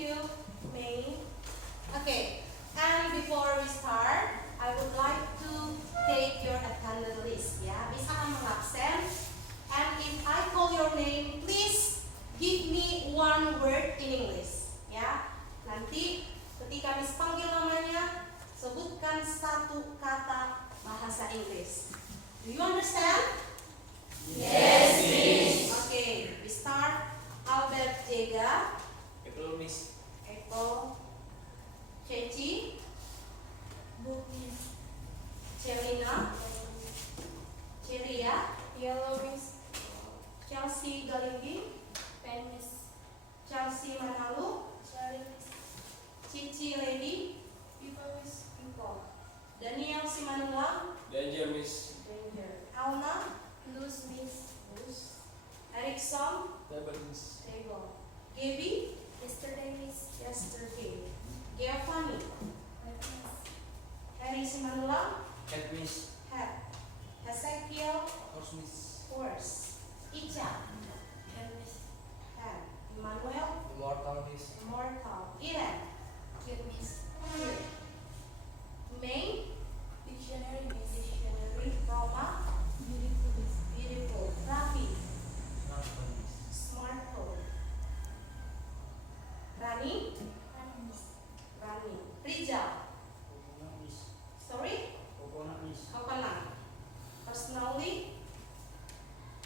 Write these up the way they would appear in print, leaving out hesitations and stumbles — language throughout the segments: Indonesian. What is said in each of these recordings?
you, May. Okay, and before we start, I would like to take your attendance list. Ya, misalkan mengabsen. And if I call your name, please give me one word in English. Ya, nanti ketika Miss panggil namanya, sebutkan satu kata bahasa Inggris. Do you understand? Yes, Miss. Okay, we start. Albert Jega. April, Miss. Apple. Ceci. Miss. Celina. Ceria. Yellow Miss. Chelsea Galinggi. Pen Miss. Chelsea Manalu. Cherry Miss. Cici Lady. People Miss. People. Daniel Simanula. Danger, Miss. Danger. Alna. Luz Miss. Luz. Erikson. Table, Miss. Table. Gaby. Yesterday Miss. Yesterday. Giovanni. Red Miss. Harry Simanula. Cat, Miss. Hat. Ezekiel. Horse, Miss. Horse. Ica. Pen Miss. Hat. Emmanuel. Immortal, Miss. Immortal. Iren. Kid Miss. May. Dictionary Miss. Dictionary. Roma. Beautiful Miss. Beautiful. Rafi. Smartphone, Miss. Smartphone. Rani. Pen Miss. Rani. Rizal. Coconut, Miss. Sorry. Coconut, Miss. Coconut. Personally,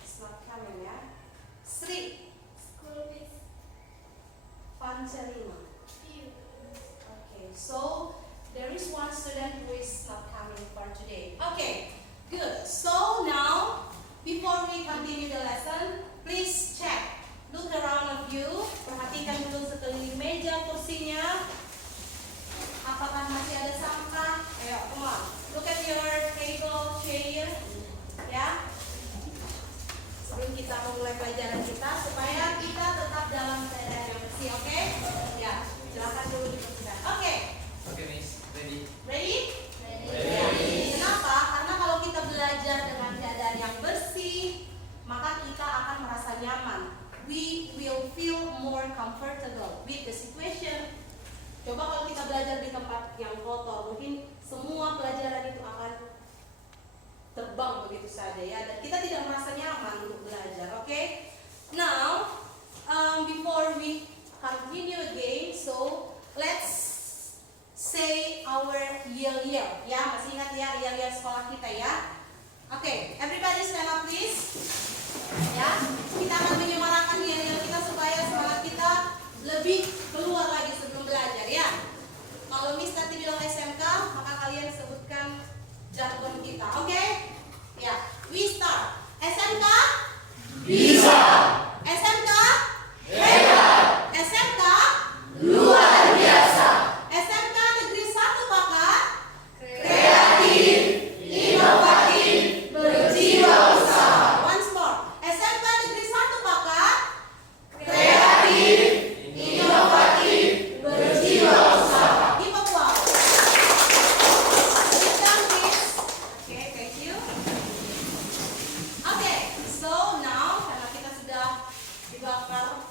it's not coming, ya. Sri. School Miss. Pancelina. Few. Okay, so there is one student who is not coming for today. Okay, good. So now, before we continue the lesson, please check. Look around of you. Perhatikan dulu sekeliling meja, kursinya. Apakah masih ada sampah? Ayo, come on. Look at your table, chair. Ya. Sebelum kita memulai pelajaran kita, supaya kita tetap dalam keadaan yang bersih, oke? Ya, silakan dulu dibersihkan. Oke, Okay, Miss. Ready? ready? Ready. Kenapa? Karena kalau kita belajar dengan keadaan yang bersih, maka kita akan merasa nyaman. We will feel more comfortable with the situation. Coba kalau kita belajar di tempat yang kotor, mungkin semua pelajaran itu akan terbang begitu saja ya, dan kita tidak merasa nyaman untuk belajar. Oke? Now, before we continue again, so let's say our yell. Ya, masih ingat ya yell sekolah kita ya? Oke, everybody stand up please. Ya, kita akan menyemarakan yell kita supaya semangat kita lebih keluar lagi sebelum belajar ya. Kalau Miss nanti bilang SMK, maka kalian sebutkan jargon kita, oke? Ya, we start. SMK? Bisa. SMK? Hebat. SMK? Luar biasa. SMK Negeri 1 Pakar? Kreatif. Inovatif. Berjiwa usaha. Once more. SMK Negeri 1 Pakar? Kreatif. Inovatif. Berjiwa usaha. Give applause. Sit down, please. Okay, thank you. Okay, so now karena kita sudah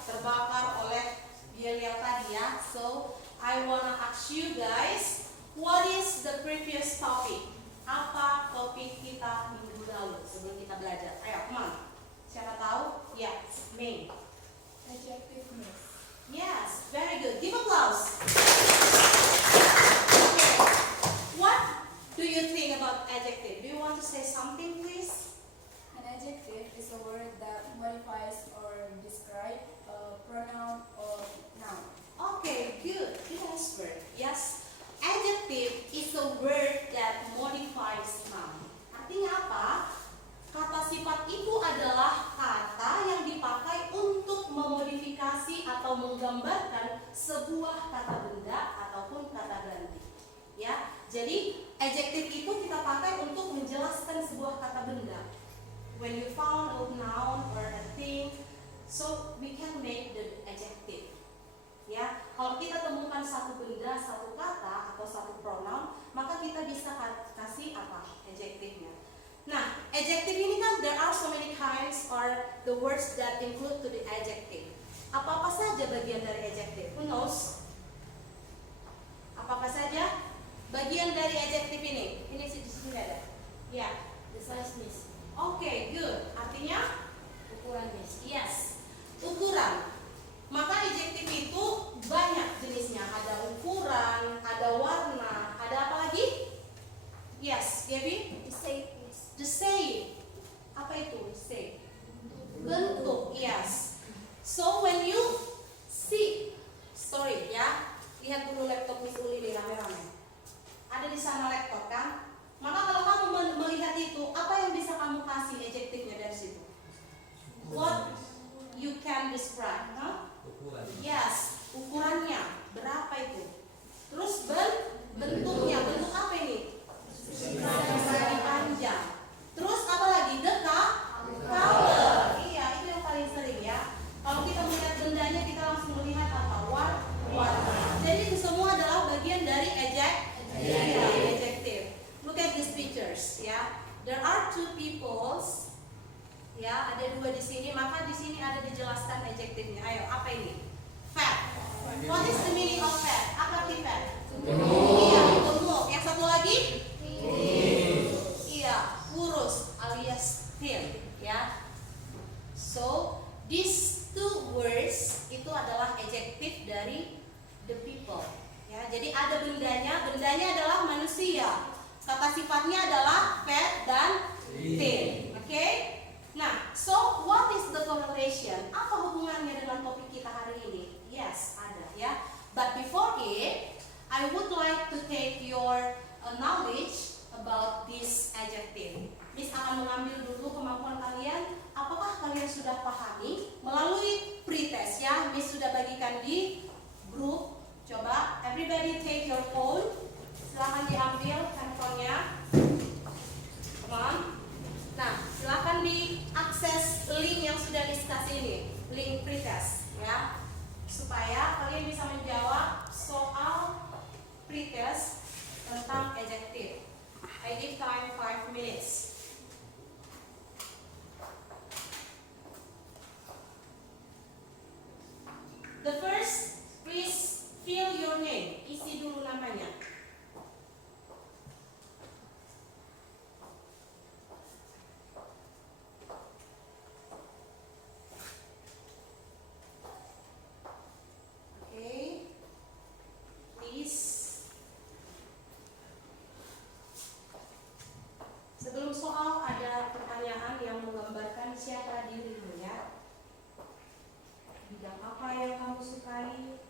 terbakar oleh yel-yel tadi ya. So I wanna ask you guys, what is the previous topic? Apa topik kita minggu lalu sebelum kita belajar? Ayo, come on. Siapa tahu? Ya, May. Adjective Miss. Yes, very good. Give applause. Okay. What do you think about adjective? Do you want to say something, please? An adjective is a word that modifies or describes a pronoun or noun. Okay, good. Good answer. Yes, adjective is a word that modifies noun. Artinya apa? Kata sifat itu adalah kata yang dipakai untuk memodifikasi atau menggambarkan sebuah kata benda ataupun kata ganti. Ya, jadi adjective itu kita pakai untuk menjelaskan sebuah kata benda. When you found a noun or a thing, so we can make the adjective. Ya, kalau kita temukan satu benda, satu kata atau satu pronoun, maka kita bisa kasih apa? Adjektifnya. Nah, adjective ini kan there are so many kinds or the words that include to the adjective. Apa-apa saja bagian dari adjective? Who knows? Lihat dulu laptop Miss Uli nih rame-rame. Ada di sana laptop kan? Maka kalau kamu melihat itu, apa yang bisa kamu kasih adjektifnya dari situ? What you can describe, huh? Yes, ukurannya berapa itu? Terus bentuknya, bentuk apa ini? Persegi panjang. Terus apa lagi? Color. Iya, itu yang paling sering ya. Kalau kita melihat bendanya, kita langsung melihat apa? Warna. Jadi itu semua adalah bagian dari adjective. Look at these pictures ya. There are two peoples. Ya, ada dua di sini. Maka di sini ada dijelaskan adjektifnya. Ayo, apa ini? Fat. What is the meaning of fat? Apa arti fat? Iya, gemuk. Yang satu lagi? Iya, kurus alias thin. Ya. So, these two words itu adalah adjective dari the people. Ya, jadi ada bendanya adalah manusia. Kata sifatnya adalah fat dan thin. Oke? Nah, so what is the correlation? Apa hubungannya dengan topik kita hari ini? Yes, ada ya. But before it, I would like to take your knowledge about this adjective. Miss akan mengambil dulu kemampuan kalian. Apakah kalian sudah pahami melalui pretest ya? Miss sudah bagikan di grup. Coba, everybody take your phone. Silakan diambil handphonenya. Come on. Nah, silakan diakses link yang sudah diskasih ini, link pretest ya, supaya kalian bisa menjawab soal pretest tentang adjective. I give time 5 minutes. The first, please fill your name. Isi dulu namanya. Okay. Please. Sebelum soal ada pertanyaan yang menggambarkan siapa dirimu ya. Bidang apa yang kamu sukai?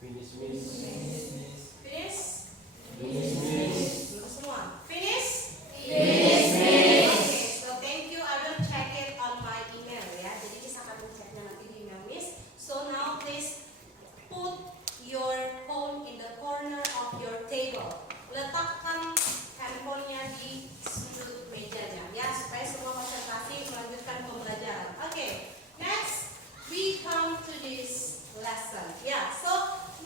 Finish. Finish? Belum semua. Finish? Finish. Okay, so thank you. I will check it on my email ya. Jadi Miss akan menceknya nanti di email Miss. So now please put your phone in the corner of your table. Letakkan handphonenya di sudut mejanya ya, supaya semua konsentrasi melanjutkan pembelajaran. Okay, next we come to this lesson. Yeah, so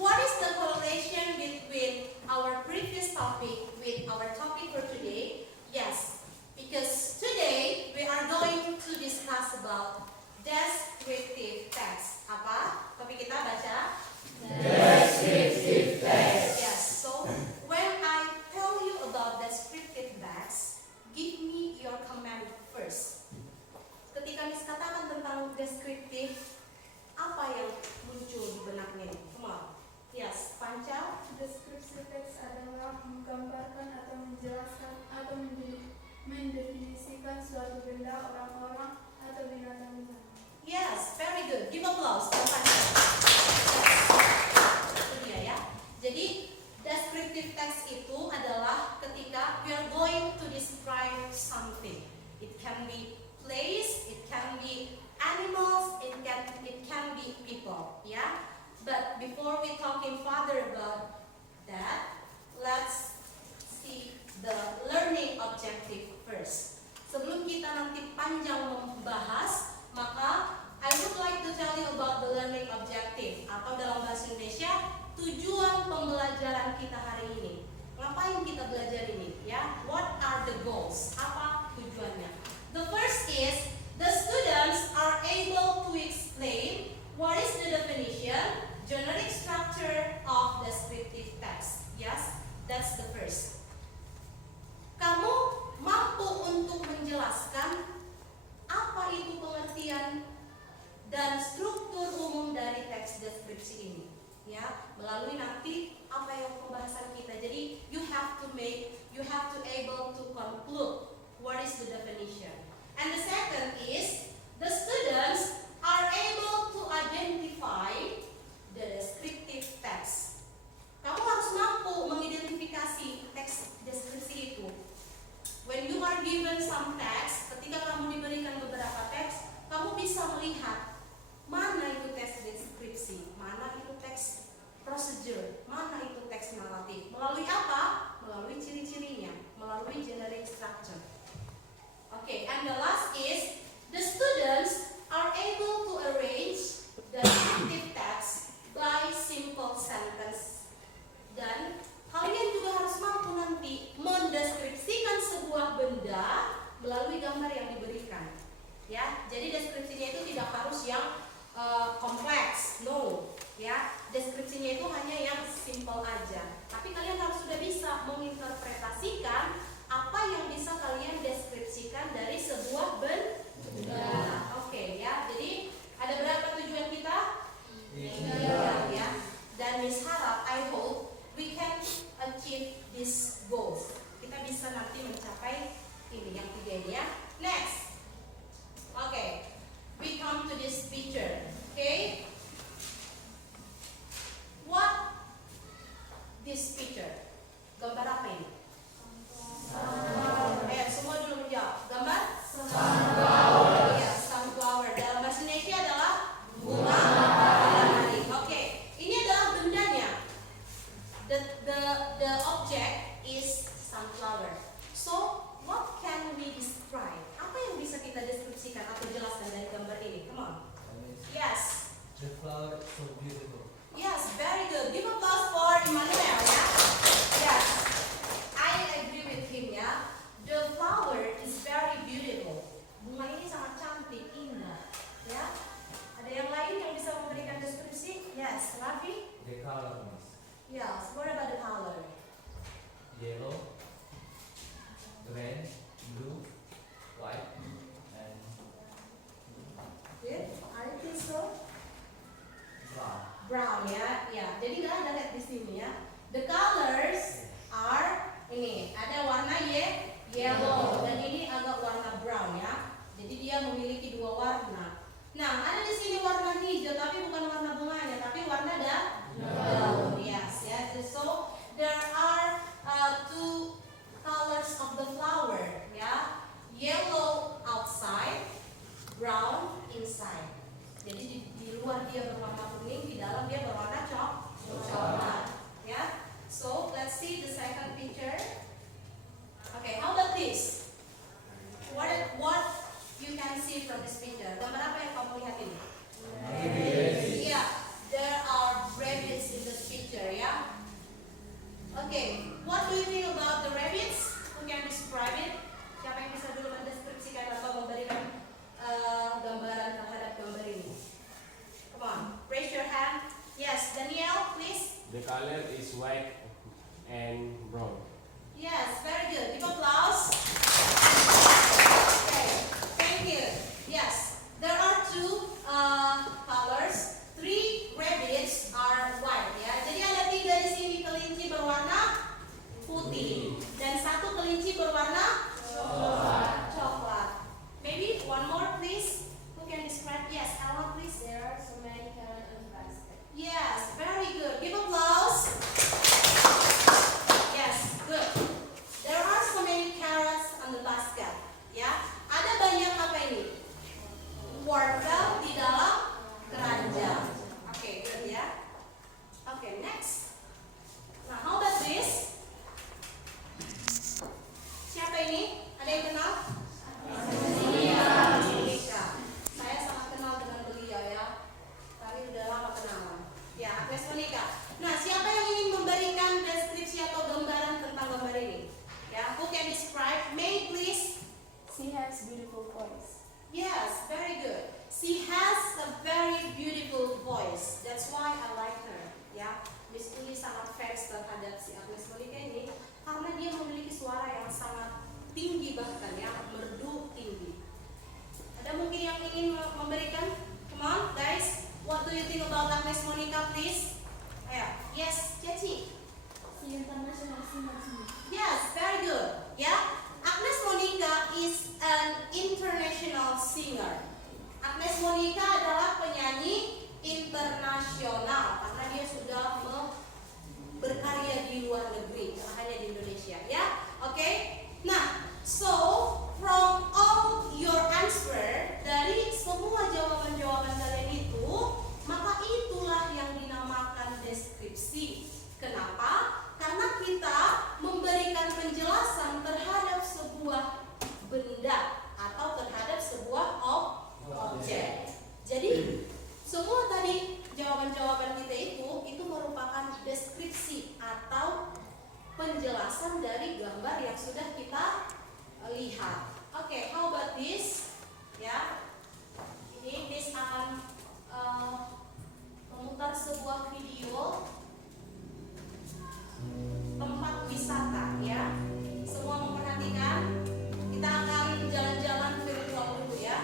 what is the correlation between our previous topic with our topic for today? Yes, because today we are going to discuss about descriptive text. Apa? Topik kita baca? Descriptive text. Yes, so when I tell you about descriptive text, give me your comment first. Ketika Miss katakan tentang deskriptif, apa yang muncul di benaknya? Come on. Yes, Panca. Deskripsi teks adalah menggambarkan atau menjelaskan atau mendefinisikan suatu benda, orang-orang, atau binatang-binatang. Yes, very good. Give applause for Panca. Yes. Itu dia ya. Jadi descriptive text itu adalah ketika we are going to describe something. It can be place, it can be animals, it can be people. Yeah. But before we talking further about that, let's see the learning objective first. Sebelum kita nanti panjang membahas, maka I would like to tell you about the learning objective, atau dalam bahasa Indonesia tujuan pembelajaran kita hari ini. Ngapain kita belajar ini? Ya, what are the goals? Apa tujuannya? The first is the students are able to explain what is the definition, generic structure of descriptive text. Yes, that's the first. Kamu mampu untuk menjelaskan apa itu pengertian dan struktur umum dari teks deskripsi ini, ya, melalui nanti apa yang pembahasan kita. Jadi you have to able to conclude what is the definition. And the second is the students are able to identify the descriptive text. Kamu harus mampu mengidentifikasi teks deskripsi itu. When you are given some text, ketika kamu diberikan beberapa teks, kamu bisa melihat mana itu teks deskripsi, mana itu teks procedure, mana itu teks naratif. Melalui apa? Melalui ciri-cirinya, melalui generic structure. Okay, and the last is the students are able to arrange the descriptive text by simple sentence. Dan kalian juga harus mampu nanti mendeskripsikan sebuah benda melalui gambar yang diberikan. Ya, jadi deskripsinya itu tidak harus yang kompleks, no. Ya, deskripsinya itu hanya yang simple aja. Tapi kalian harus sudah bisa menginterpretasikan apa yang bisa kalian deskripsikan dari sebuah benda. Oke, ya. Jadi ada berapa tujuan kita? 3 ya. Dan Miss harap, I hope we can achieve these goals. Kita bisa nanti mencapai ini yang 3 ini ya. Next. Okay. We come to this picture. Okay. What this picture? Gambar apa ini? Ayo semua dulu menjawab. Gambar? Sunflower. Ya, sunflower. Dalam bahasa Indonesia adalah bunga matahari. Oke. Ini adalah bendanya. The object is sunflower. So, what can we describe? Apa yang bisa kita deskripsikan atau jelaskan dari gambar ini? Come on. Yes. The flower is so beautiful. Yes, very good. Give applause for Emmanuel, ya. Yes, I agree with him, ya. The flower is very beautiful. Bunga ini sangat cantik, indah, ya. Ada yang lain yang bisa memberikan deskripsi? Yes, Raffi? The color is Yes, what about the color? yellow, red, blue, white, and Good, I think so. brown. Brown, ya. Ya, jadi nggak ada red di sini, ya. The colors are ini, ada warna yellow dan ini agak warna brown, ya. Jadi dia memiliki 2 warna. Nah, ada di sini warna hijau tapi bukan warna bunganya, tapi warna The color is white and brown. Yes, very good. Give applause. Okay, thank you. Yes, there are two colors. 3 rabbits are white ya. Jadi ada 3 di sini kelinci berwarna putih dan 1 kelinci berwarna coklat. Maybe one more please. Who can describe? Yes, Alma please. There are so many carrots in the basket. Yes, very good. Give applause. Yes, good. There are so many carrots on the basket. Ya, ada banyak apa ini? Wortel di dalam keranjang. Oke, good ya. Oke, next. Nah, how about this? Siapa ini? Ada yang kenal? Monica. Saya sangat kenal dengan beliau ya. Kami udah lama kenalan. Ya, Agnes Monica. Nah, siapa yang ingin memberikan deskripsi atau gambaran tentang gambar ini? Ya, who can describe? May please. She has beautiful voice. Yes, very good. She has a very beautiful voice. That's why I like her. Ya, Miss Uli sangat fans terhadap si Agnes Monica ini karena dia memiliki suara yang sangat tinggi bahkan ya, merdu tinggi. Ada mungkin yang ingin memberikan? Come on, guys. What do you think about Agnes Monica, please? Ayo, yes, Cici. She international singer too. Yes, very good. Ya, Agnes Monica is an international singer. Agnes Monica adalah penyanyi internasional karena dia sudah berkarya di luar negeri, tidak hanya di Indonesia. Ya, oke. Nah, so from all your answer, dari semua jawaban-jawaban kalian itu, maka itulah yang dinamakan deskripsi. Kenapa? Karena kita memberikan penjelasan terhadap sebuah benda atau terhadap sebuah objek. Jadi semua tadi jawaban-jawaban kita itu merupakan deskripsi atau penjelasan dari gambar yang sudah kita lihat. Oke, how about this? Ya, ini Miss akan memutar sebuah video tempat wisata ya. Semua memperhatikan. Kita akan jalan-jalan virtual dulu ya.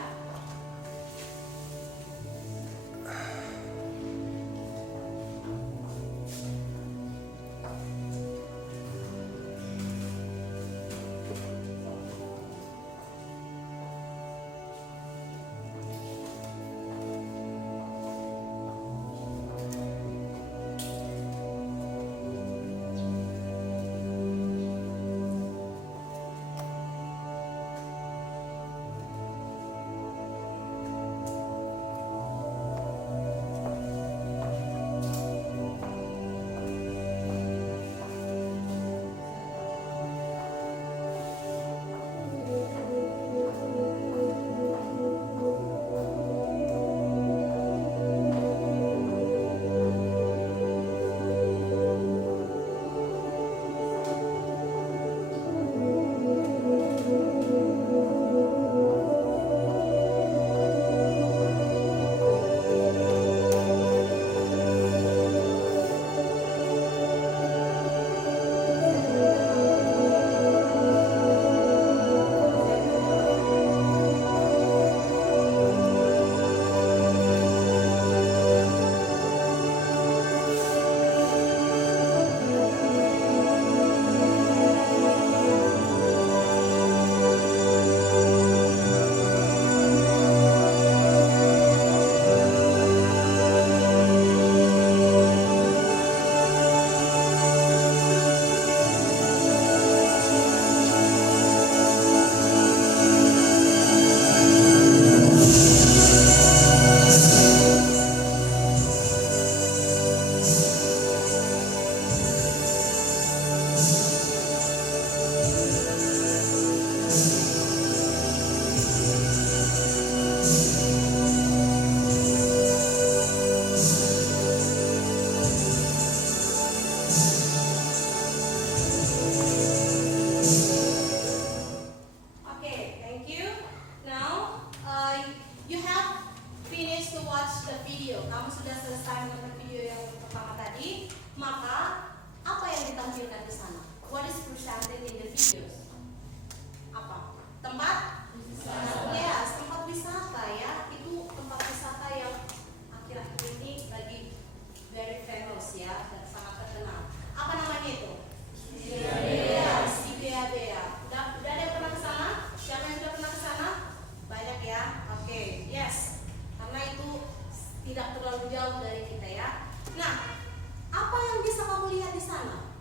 sana?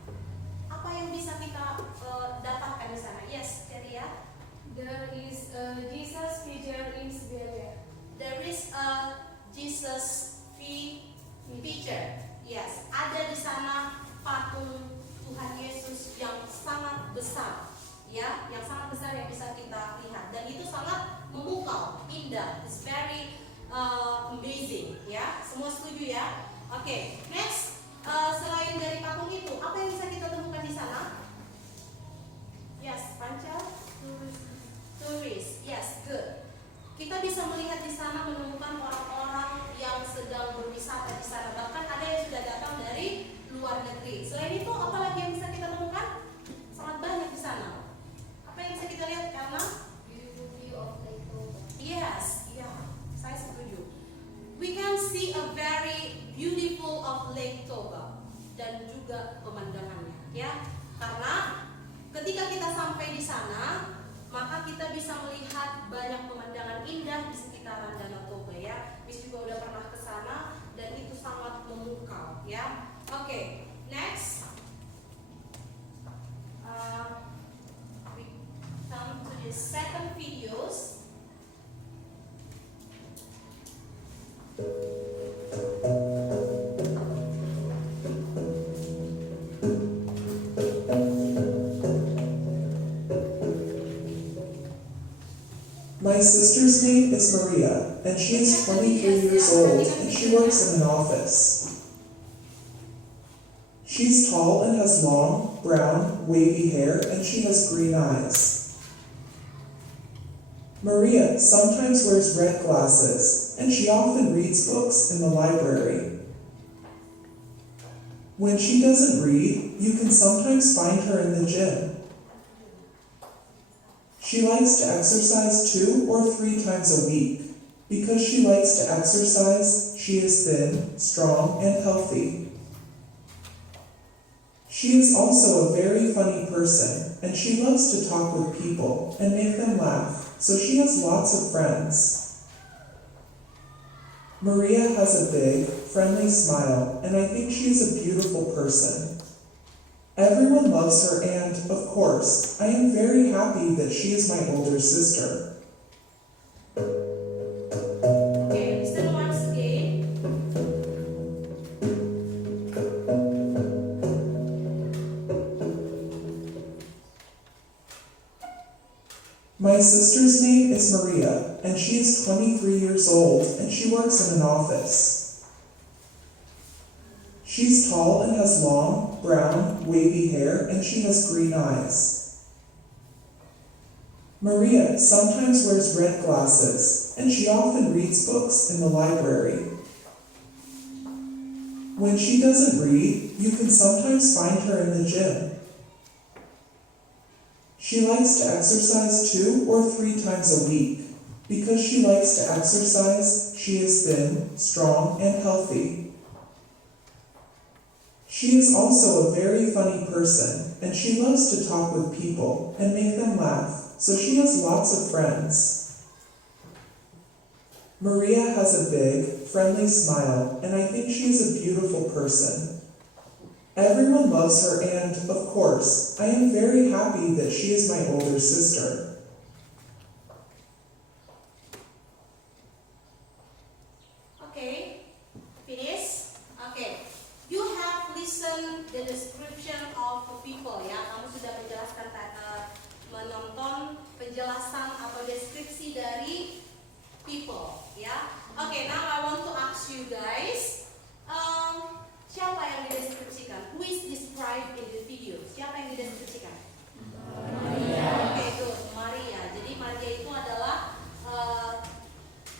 Apa yang bisa kita dapatkan di sana? Yes, Ceria. There is a Jesus figure in Siberia. There is a Jesus picture. Yes, ada di sana patung Tuhan Yesus yang sangat besar, ya, yang sangat besar yang bisa kita lihat, dan itu sangat memukau, indah. It's very amazing, ya. Semua setuju ya? Oke, next. Selain dari patung itu, apa yang bisa kita temukan di sana? Yes, Panca. Turis, yes, good. Kita bisa melihat di sana, menemukan orang-orang yang sedang berwisata di sana. Bahkan ada yang sudah datang dari luar negeri. Selain itu, apa lagi yang bisa kita temukan? Sangat banyak di sana. Apa yang bisa kita lihat? Karena Beautiful view of Lake Toba. yes, ya, saya setuju. We can see a very beautiful of Lake Toba dan juga pemandangannya, ya. Karena ketika kita sampai di sana, maka kita bisa melihat banyak pemandangan indah di sekitaran Danau Toba, ya. Miss juga udah pernah ke sana dan itu sangat memukau, ya. Oke, next. We come to the second videos. My sister's name is Maria, and she is 23 years old, and she works in an office. She's tall and has long, brown, wavy hair, and she has green eyes. Maria sometimes wears red glasses, and she often reads books in the library. When she doesn't read, you can sometimes find her in the gym. She likes to exercise 2 or 3 times a week. Because she likes to exercise, she is thin, strong, and healthy. She is also a very funny person, and she loves to talk with people and make them laugh, so she has lots of friends. Maria has a big, friendly smile, and I think she is a beautiful person. Everyone loves her, and, of course, I am very happy that she is my older sister. Okay, listen once again. My sister's name is Maria, and she is 23 years old, and she works in an office. She's tall and has long, brown, wavy hair, and she has green eyes. Maria sometimes wears red glasses, and she often reads books in the library. When she doesn't read, you can sometimes find her in the gym. She likes to exercise 2 or 3 times a week. Because she likes to exercise, she is thin, strong, and healthy. She is also a very funny person, and she loves to talk with people and make them laugh, so she has lots of friends. Maria has a big, friendly smile, and I think she is a beautiful person. Everyone loves her, and, of course, I am very happy that she is my older sister. Okay, finish. Okay, you have listened the description of people, ya. Kamu sudah menonton penjelasan atau deskripsi dari people, ya. Okay, now I want to ask you guys, siapa yang dideskripsikan? Who is described in the video? Siapa yang dideskripsikan? Maria. Okay, good, Maria. Jadi Maria itu adalah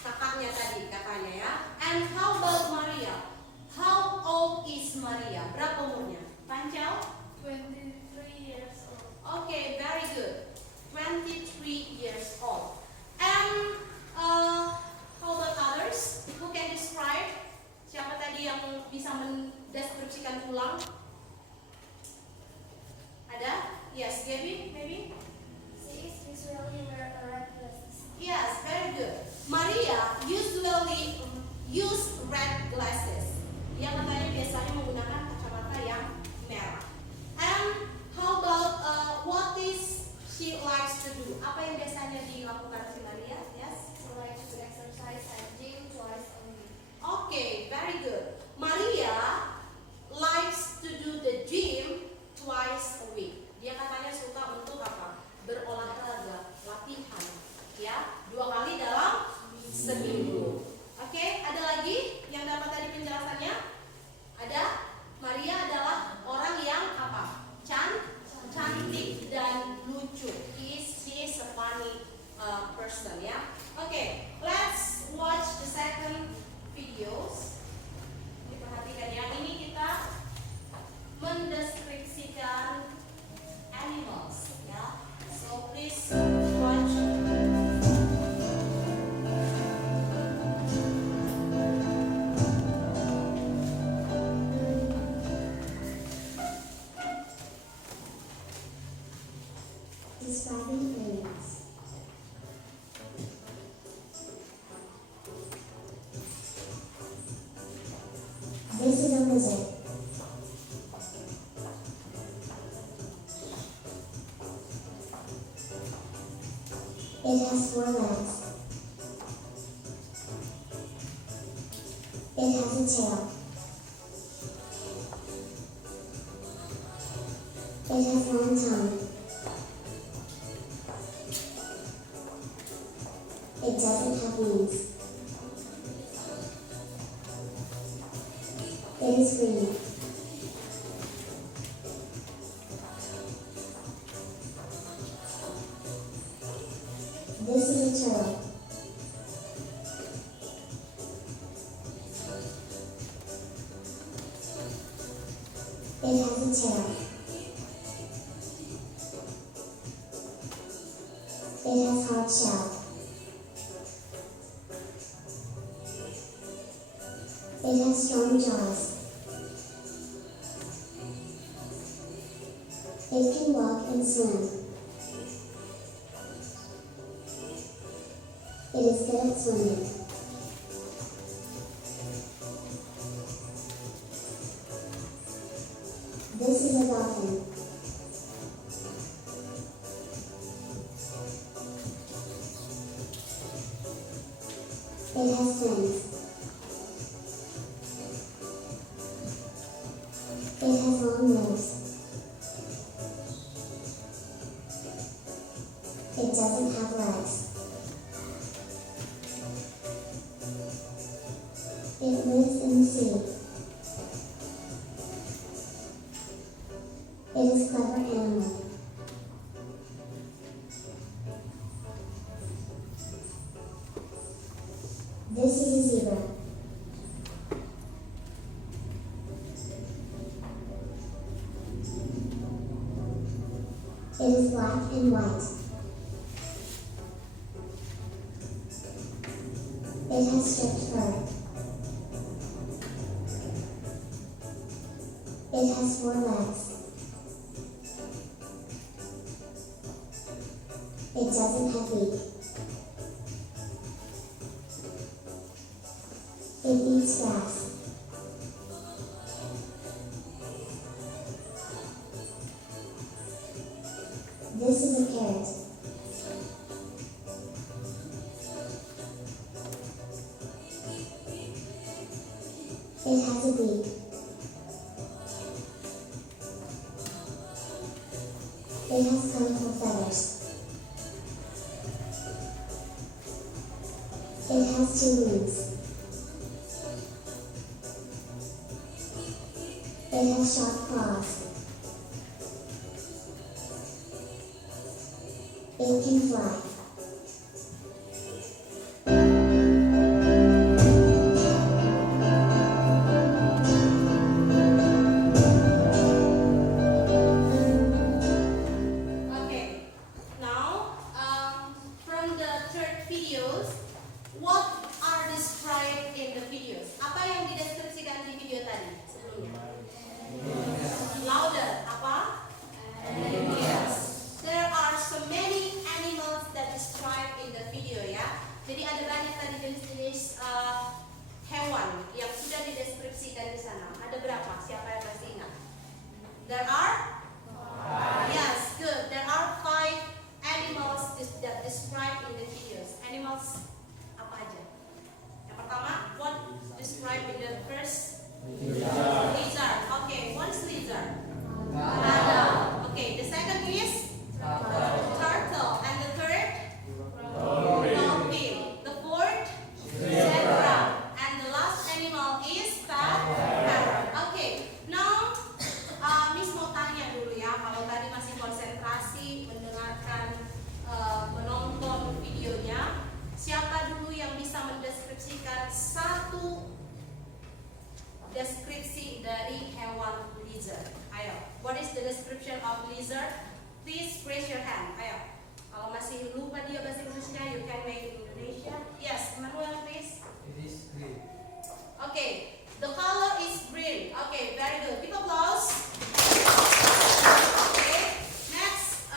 kakaknya tadi katanya, ya. And how about Maria? How old is Maria? Berapa umurnya? Pancal? 23 years old. Okay, very good. 23 years old. And how about others? Who can describe? Siapa tadi yang bisa mendeskripsikan ulang? Ada? Yes, Gaby, maybe? She is usually wear a red glasses. Yes, very good. Maria usually use red glasses. Dia katanya biasanya menggunakan kacamata yang merah. describing animals. This is a lizard. It has 4 legs. It has a tail. It has long tongue. It doesn't have wings. It is green. This is a turtle. It has a tail. It has hard shell. It has strong jaws. It can walk and swim. It is good at swimming. This is a dolphin. It has fins. It has long legs. It doesn't have legs. It lives in the sea. It is a clever animal. This is a zebra. It is black and white. It has striped fur. It has 4 legs. It doesn't have beak. It eats grass. This is a carrot. It has a beak. It has colorful feathers. It has 2 wings. It has sharp claws. It can fly. Okay, now from the third videos, what are described in the videos? Apa yang dideskripsikan di video tadi sebelumnya? Louder, apa? Yes. There are so many animals that described in the video ya. Jadi ada banyak tadi jenis-jenis hewan yang sudah dideskripsikan di sana. Ada berapa? Siapa yang masih ingat? There are? Yes, good. There are 5 animals that described in the videos. Animals apa aja? Yang pertama, what described in the first? Lizard. Okay, what is lizard? Okay, the second is? Turtle. And the third? Dolphin. The fourth? Zebra. And the last animal is? Parrot. Okay, now Miss mau tanya dulu ya, kalau tadi masih konsentrasi mendengarkan, menonton videonya, siapa dulu yang bisa mendeskripsikan satu deskripsi dari hewan lizard? Ayo, what is the description of lizard? Please raise your hand. Ayo, kalau masih lupa dia bahasa Inggrisnya, you can make it in Indonesia. Yes, Emmanuel, please. It is green. Okay, the color is green. Okay, very good. Give applause. Okay, next,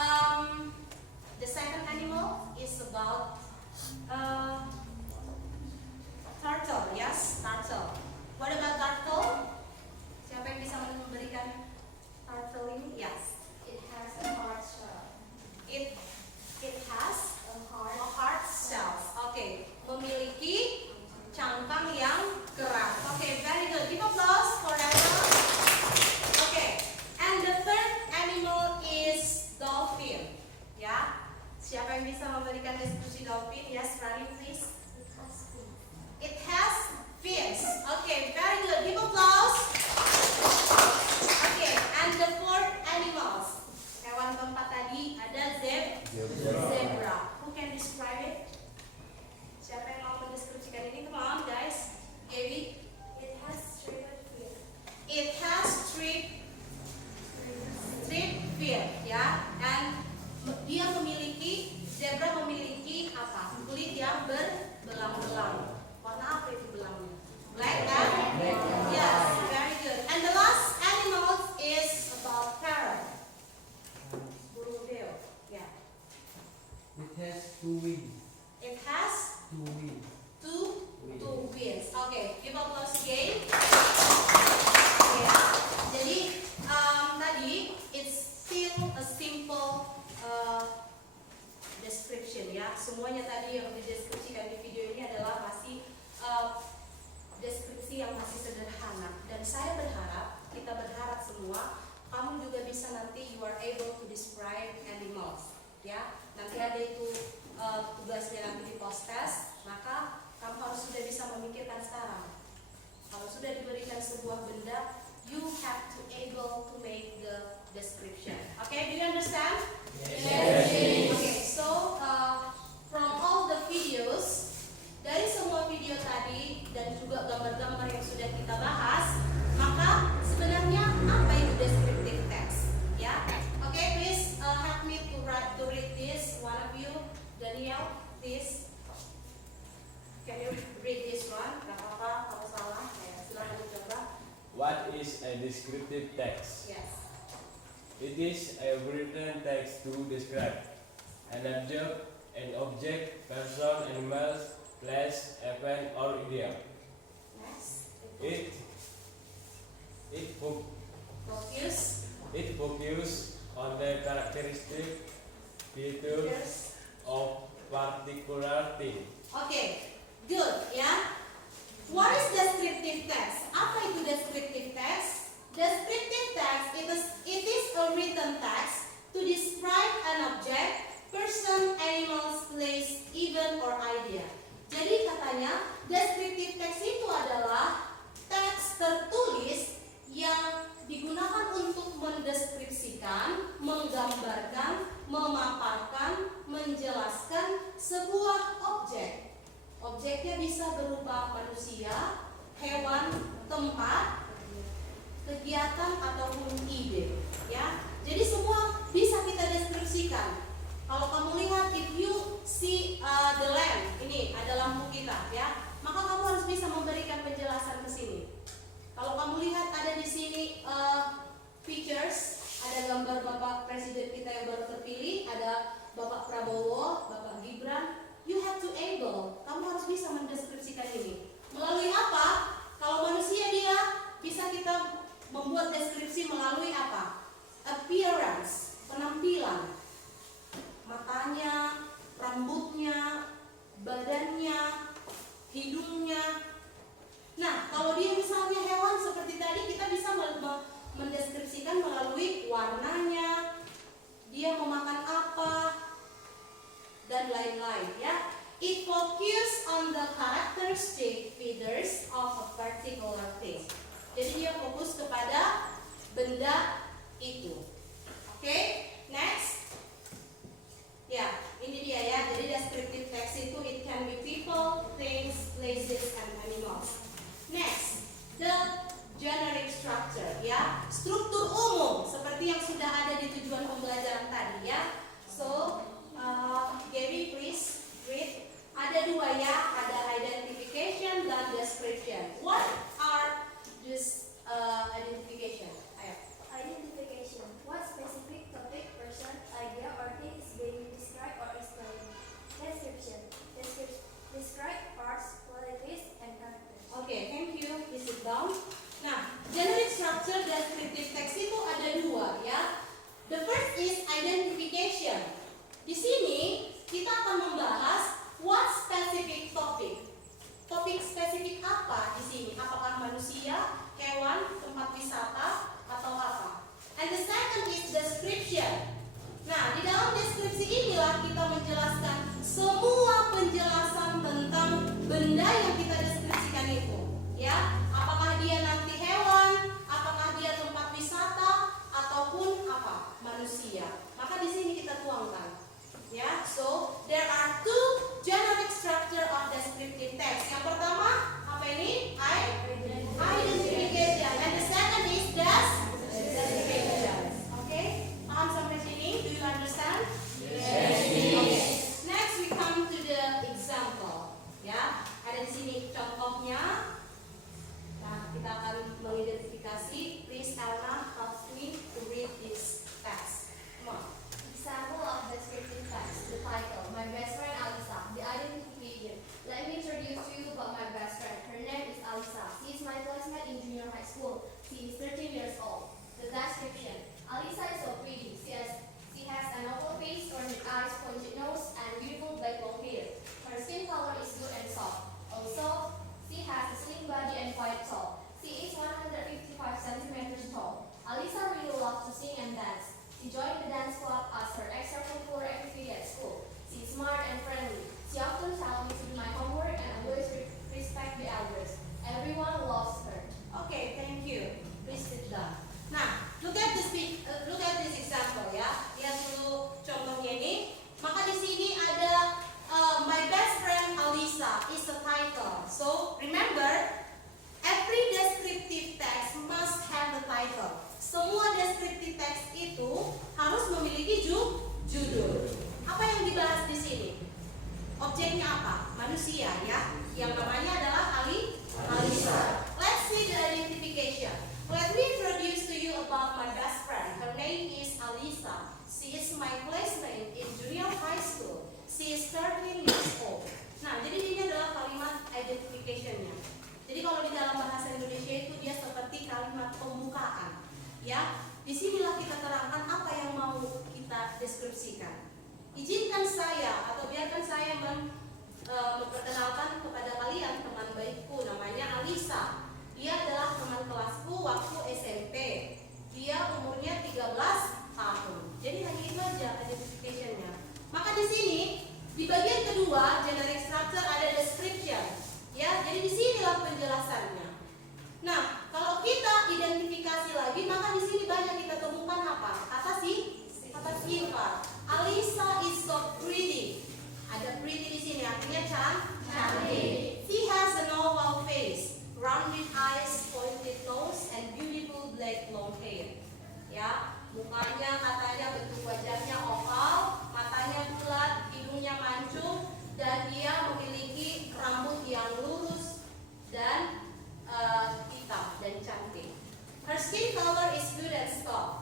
semua, kamu juga bisa nanti you are able to describe animals, ya. Nanti ada itu tugasnya nanti di post test, maka kamu harus sudah bisa memikirkan sekarang. Kalau sudah diberikan sebuah benda, you have to able to make the description. Okay, do you understand? Yes. Okay, so from all the videos, dari semua video tadi dan juga gambar-gambar yang sudah kita bahas, maka sebenarnya apa itu descriptive text? Ya, okay, please help me to read this. One of you, Daniel, please. Can you read this one? Gak apa-apa kalau salah. Ya, silakan dicoba. What is a descriptive text? Yes. It is a written text to describe an object, person, animals, place, event, or idea. Next. It Focus. focuses on the characteristic features Yes. of particular thing. Okay, good, ya. What is descriptive text? Apa itu descriptive text? Descriptive text it is a written text to describe an object, person, animals, place, event, or idea. Jadi katanya descriptive text itu adalah teks tertulis yang digunakan untuk mendeskripsikan, menggambarkan, memaparkan, menjelaskan sebuah objek. Objeknya bisa berupa manusia, hewan, tempat, kegiatan ataupun ide, ya. Jadi semua bisa kita deskripsikan. Kalau kamu lihat, if you see the lamp, ini ada lampu kita, ya, maka kamu harus bisa memberikan penjelasan ke sini. Kalau kamu lihat ada di sini pictures, ada gambar Bapak Presiden kita yang baru terpilih, ada Bapak Prabowo, Bapak Gibran, you have to able, kamu harus bisa mendeskripsikan ini. Melalui apa? Kalau manusia dia bisa kita membuat deskripsi melalui apa? Appearance, penampilan, matanya, rambutnya, badannya, hidungnya. Nah, kalau dia misalnya hewan seperti tadi, kita bisa mendeskripsikan melalui warnanya, dia memakan apa, dan lain-lain, ya. It focuses on the characteristic features of a particular thing. Jadi dia fokus kepada benda itu. Oke, next. Ya, ini dia ya. Jadi descriptive text itu it can be people, things, places, and animals. Next, the generic structure, ya. Struktur umum seperti yang sudah ada di tujuan pembelajaran tadi, ya. So, Gaby, please read. Ada dua ya, ada identification dan description. What are this identification? Ayo. Identification. What specific topic, person, idea, or thing is being described or explained? Description. Describe parts, qualities, and characters. Oke, thank you. Please sit down. Nah, generic structure descriptive text itu ada dua ya. The first is identification. Di sini kita akan membahas what specific topic. Topik spesifik apa di sini? Apakah manusia, hewan, tempat wisata, atau apa? And the second is description. Nah, di dalam deskripsi inilah kita menjelaskan semua penjelasan tentang benda yang kita deskripsikan itu, ya. Apakah dia nanti hewan, apakah dia tempat wisata, ataupun apa? Manusia. Maka di sini kita tuangkan. Ya, so there are two generic structure of descriptive text. Yang pertama apa ini? Identification. And the second is description. Okay? Paham sampai sini? Do you understand? Yes. Okay. Next we come to the example. Ya, ada di sini contohnya. Nah, kita akan mengidentifikasi. Please Elna help me to read this text. Come on. Example of descriptive text, the title. loves to sing and dance. She joined the dance club as her extracurricular activity at school. She is smart and friendly. She often helps me to do my homework and always respect the elders. Everyone loves her. Okay, thank you. Please sit down. Nah, look at this example ya. Lihat dulu contohnya ini. Maka di sini ada my best friend Alisa is a title. So remember, every descriptive text must have the title. Semua descriptive text itu harus memiliki judul. Apa yang dibahas di sini? Objeknya apa? Manusia ya. Yang namanya adalah Alisa. Let's see the identification. Let me introduce to you about my best friend. Her name is Alisa. She is my classmate in junior high school. She is 13 years old. Nah, jadi ini adalah kalimat identification-nya. Jadi kalau di dalam bahasa Indonesia itu dia seperti kalimat pembukaan. Ya, disinilah kita terangkan apa yang mau kita deskripsikan. Izinkan saya atau biarkan saya memperkenalkan kepada kalian teman baikku, namanya Alisa. Dia adalah teman kelasku waktu SMP. Dia umurnya 13 tahun. Jadi hanya itu aja identification-nya. Maka di sini di bagian kedua generic structure ada description. Ya, jadi disinilah penjelasannya. Nah, kalau kita identifikasi lagi, maka di sini banyak kita temukan apa? Kata sifat. Alisa is so pretty. Ada pretty di sini artinya cantik. She has an oval face, rounded eyes, pointed nose, and beautiful black long hair. Ya, mukanya katanya bentuk wajahnya oval, matanya bulat, hidungnya mancung, dan dia memiliki rambut yang lurus dan hitam dan cantik. Her skin color is good and soft.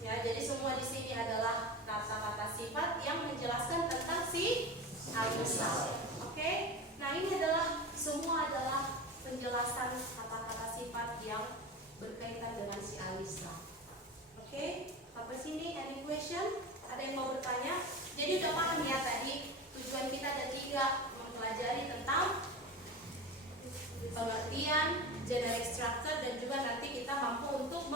Ya, jadi semua di sini adalah kata-kata sifat yang menjelaskan tentang si Alisa. Oke? Nah, ini adalah semua adalah penjelasan kata-kata sifat yang berkaitan dengan si Alisa. Oke? Sampai sini any question? Ada yang mau bertanya? Jadi udah paham ya tadi tujuan kita ada 3, mempelajari tentang pengertian generic structure dan juga nanti kita mampu untuk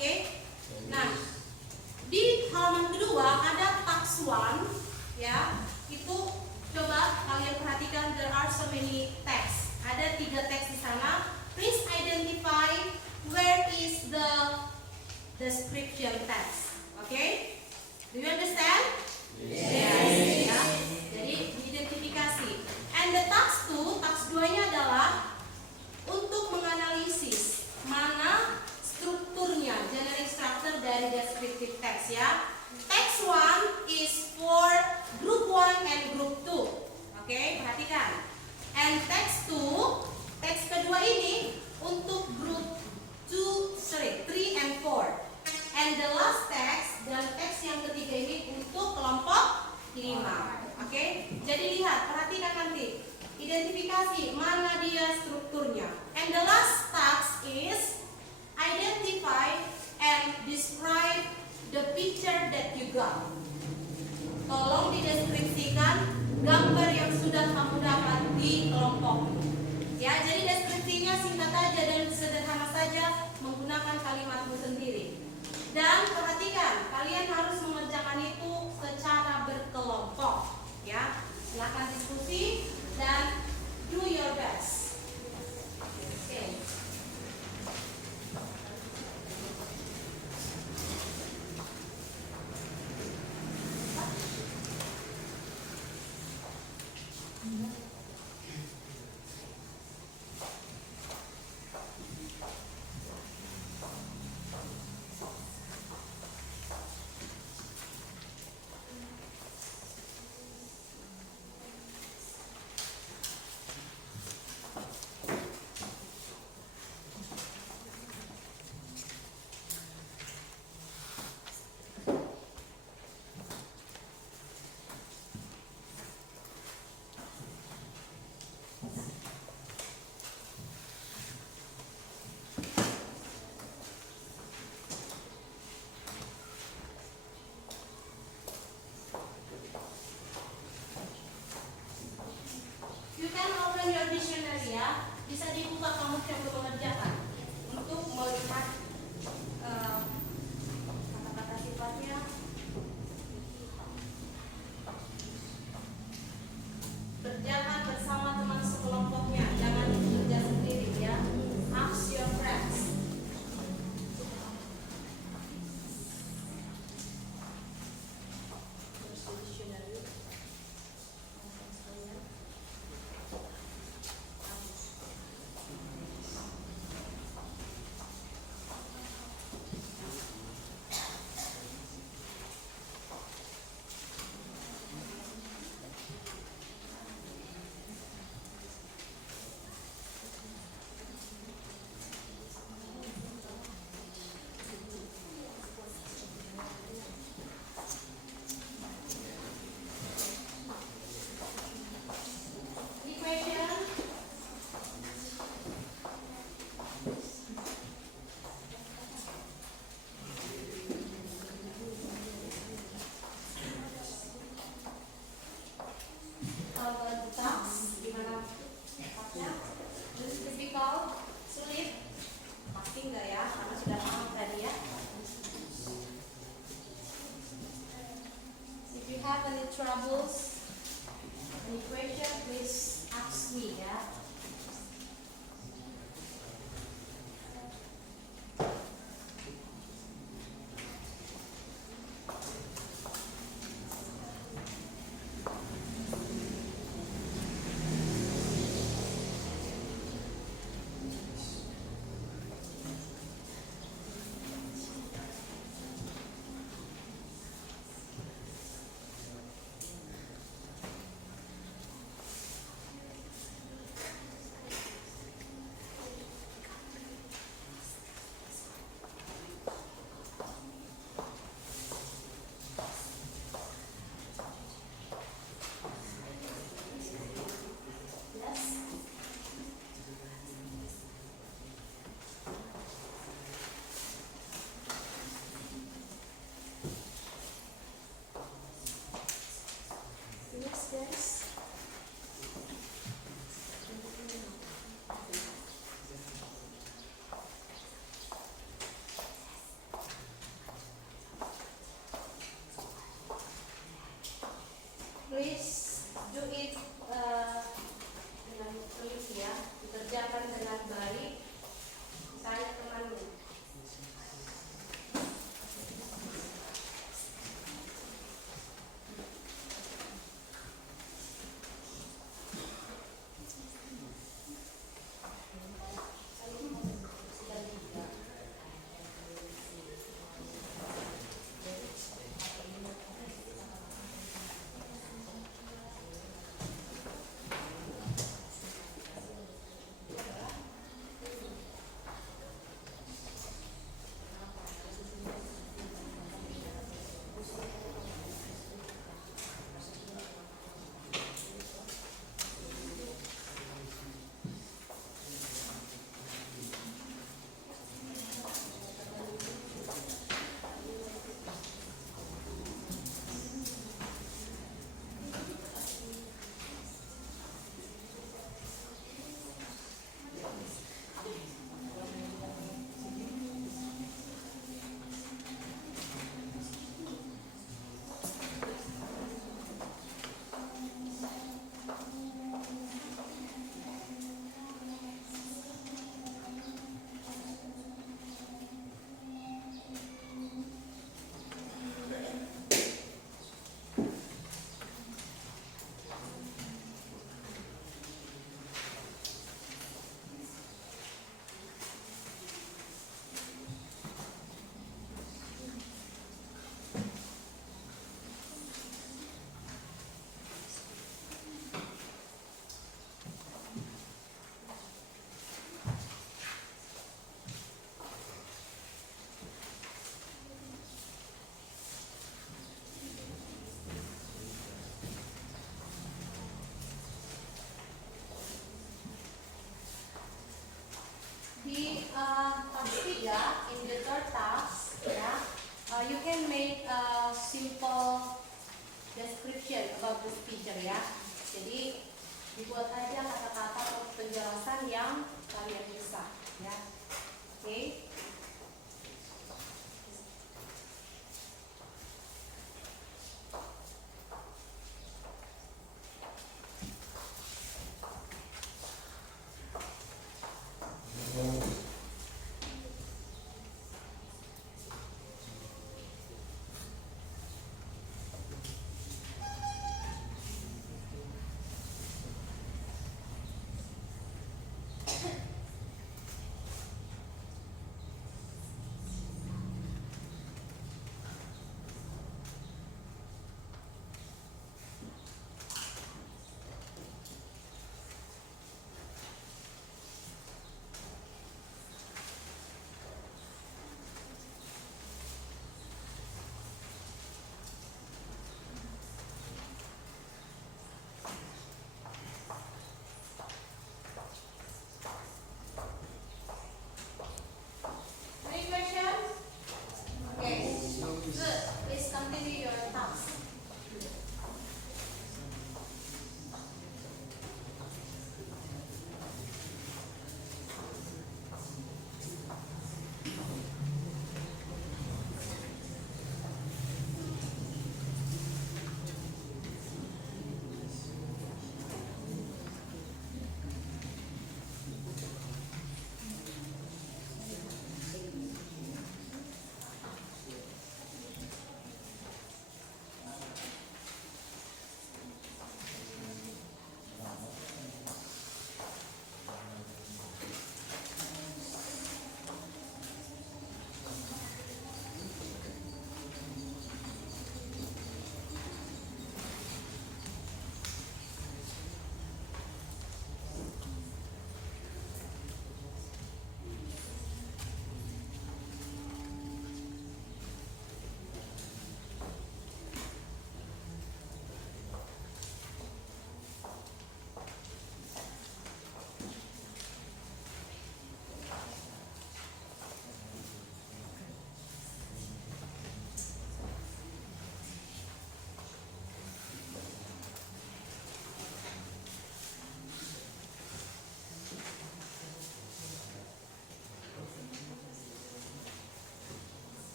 Oke. Nah, di halaman kedua ada task 1 ya. Itu coba kalian perhatikan, there are so many text. Ada 3 teks di sana. Please identify where is the description text. Okay? Do you understand? Yes. Ya. Jadi diidentifikasi. And the task 2-nya adalah untuk menganalisis mana strukturnya, generic structure dari descriptive text ya. Text 1 is for group 1 and group 2. Oke, perhatikan. And text 2, teks kedua ini untuk group 3 and 4. And the last text dan teks yang ketiga ini untuk kelompok 5. Oke, jadi lihat, perhatikan nanti. Identifikasi mana dia strukturnya. And the last task is identify and describe the picture that you got. Tolong dideskripsikan gambar yang sudah kamu dapat di kelompok. Ya, jadi deskripsinya singkat aja dan sederhana saja menggunakan kalimatmu sendiri. Dan perhatikan, kalian harus mengerjakan itu secara berkelompok. Ya, silakan diskusi dan do your best. Oke. You can open your dictionary ya. Bisa dibuka kamu yang belum mengerjakan untuk melihat kata-kata sifatnya. Berjalan bersama teman sekelompoknya, jangan bekerja sendiri ya. Ask your friends. Troubles, any question, please ask me ya. in the third task, ya, you can make a simple description about this picture ya. Jadi dibuat aja kata-kata atau penjelasan yang kalian bisa ya. Oke. Any questions? Okay. Good. Please continue your task.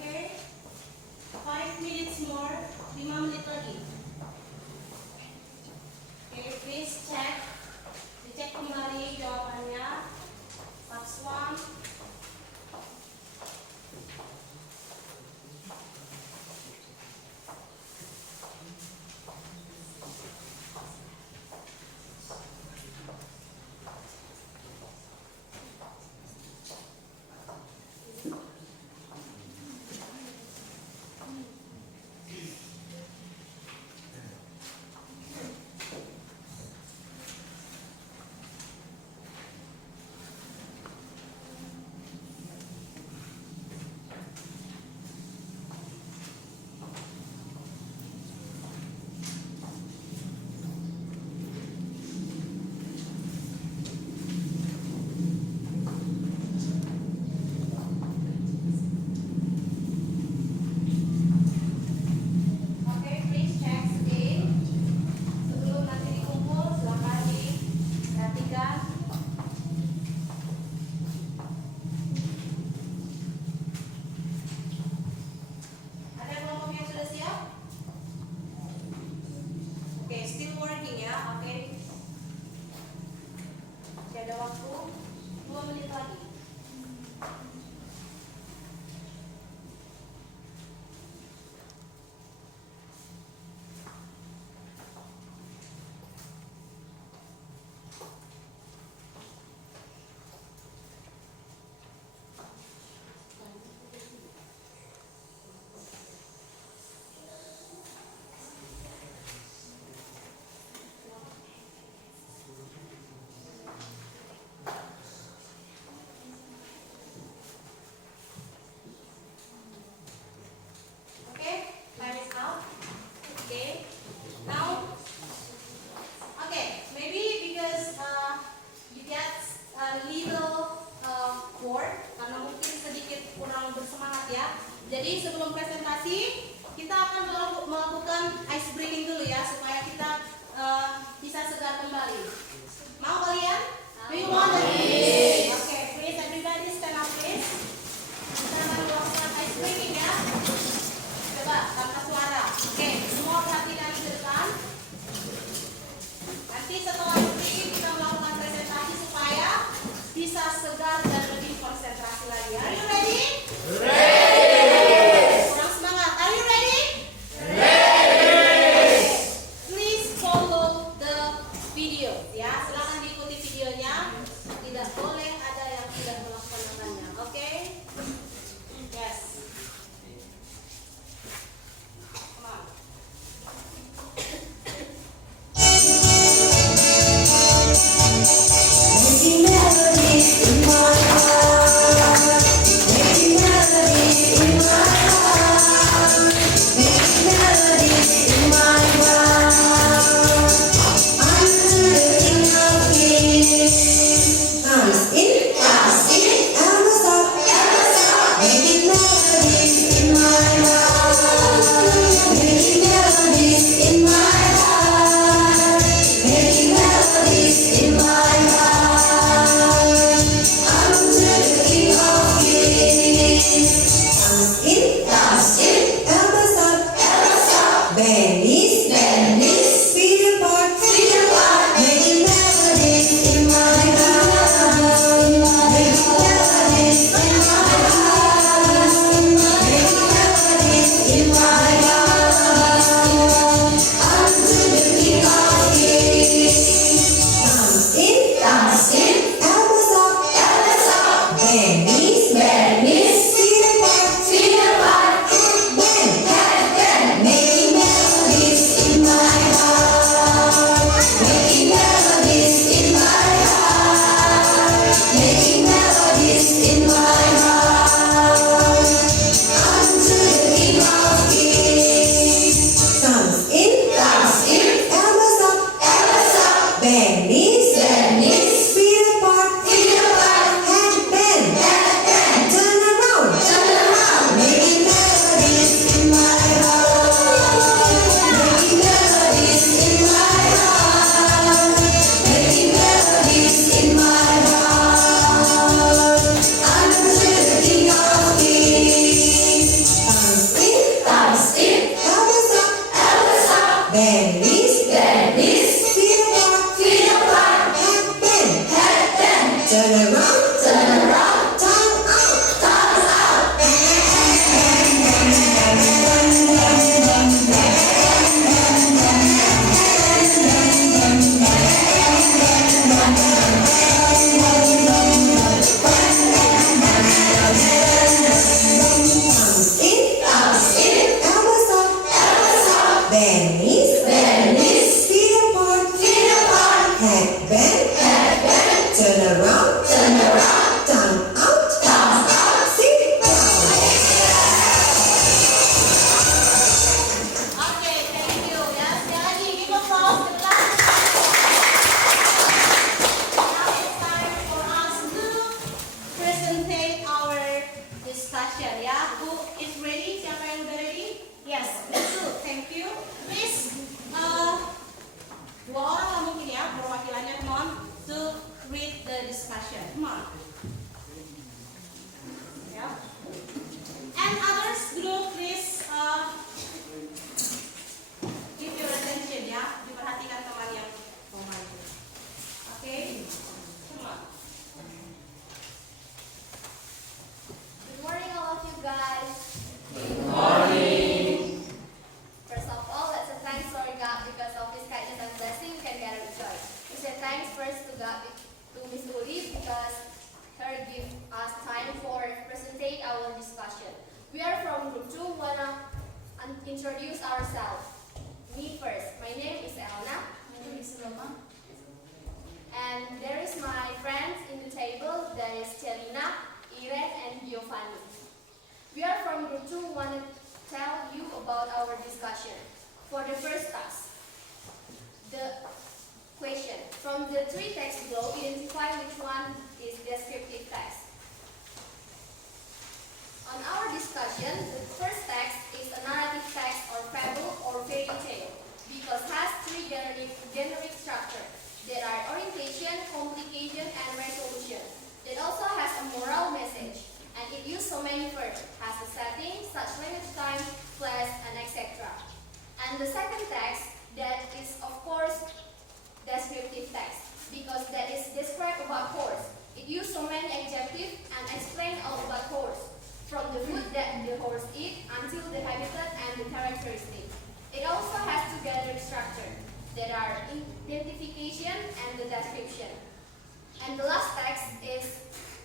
Okay. 5 minutes more. 5 menit lagi. Okay, please check. Dicek kembali jawabannya. Task 1. Nanti setelah ini kita melakukan presentasi supaya bisa segar dan lebih konsentrasi lagi. Are you ready? Kurang semangat. Are you ready? Please follow the video. Ya, silakan diikuti videonya. Tidak boleh ada yang tidak melaksanakannya. Oke? Yes. Come on. Making melodies in my heart. Making melodies in my heart. Making melodies in my heart. I'm the king of kings. Dance in, elbows up, making melodies in my heart. Making melodies in my heart. Making melodies in my heart. I'm the king of kings. Dance in, elbows up, bend knees, feet apart, making melodies in my heart. Making melodies in my heart. Making melodies in my heart. I'm the king of kings. Dance in, elbows up, bend knees, feet apart, head bend, making melodies in my heart, making melodies in my heart, making melodies in my heart. I'm the king of kings. Thumbs in, elbows up, bend knees, feet apart, head bend, turn around, making melodies in my heart, making melodies in my heart, making melodies in my heart. I'm the king of kings. Thumbs in, elbows up, bend knees, feet apart, head bend, turn around, tongue out. Thumbs in, elbows up, bend knees, feet apart, head bend, turn around, tongue out, sit down. Okay, thank you. Ya, sekali lagi give applause to the class. Now it's time for us to present our discussion. Ya, who is ready? Siapa yang udah ready? Yes, betul. Thank you. Please, dua orang lah mungkin ya perwakilannya, come on, to read the discussion. Come on. Ya. And others group, please. Give your attention ya, diperhatikan teman yang bawah itu. Oke, come on. Good morning, all of you guys. First of all, let's say thanks to our God because of His kindness and blessing we can gather with joy. We say thanks first to God, to Miss Uli because her give us time for presentate our discussion. We are from Group 2. Wanna introduce ourselves. Me first. My name is Elna. My name is Roma. And there is my friends in the table. There is Celina, Irene, and Giovanni. We are from Group 2. Wanna tell you about our discussion. For the first task, the question. From the three texts below, identify which one is descriptive text. On our discussion, the first text is a narrative text or fable or fairy tale because it has three generic structures that are orientation, complication, and resolution. It also has a moral message and it uses so many verbs, has a setting, such language time, place, and etc. And the second text that is of course descriptive There are identification and the description. And the last text is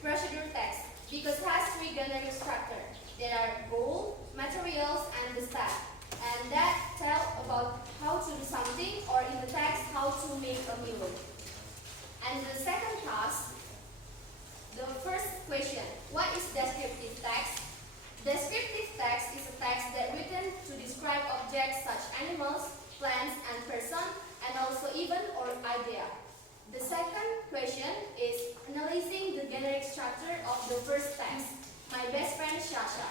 procedure text because it has three generic structure. There are goal, materials, and the step. And that tell about how to do something, or in the text, how to make a meal. And the second task, the first question, what is descriptive text? Descriptive text is a text that written to describe objects such animals, plants, and person, and also event or idea. The second question is analyzing the generic structure of the first text. My best friend Shasha.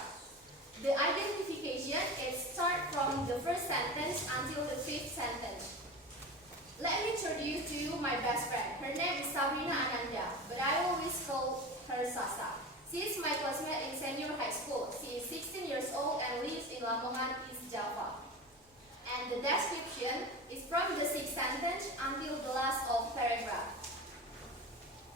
The identification is start from the first sentence until the fifth sentence. Let me introduce to you my best friend. Her name is Sabrina Ananda, but I always call her Sasa. She is my classmate in senior high school. She is 16 years old and lives in Lamongan, East Java. And the description is from the sixth sentence until the last of paragraph.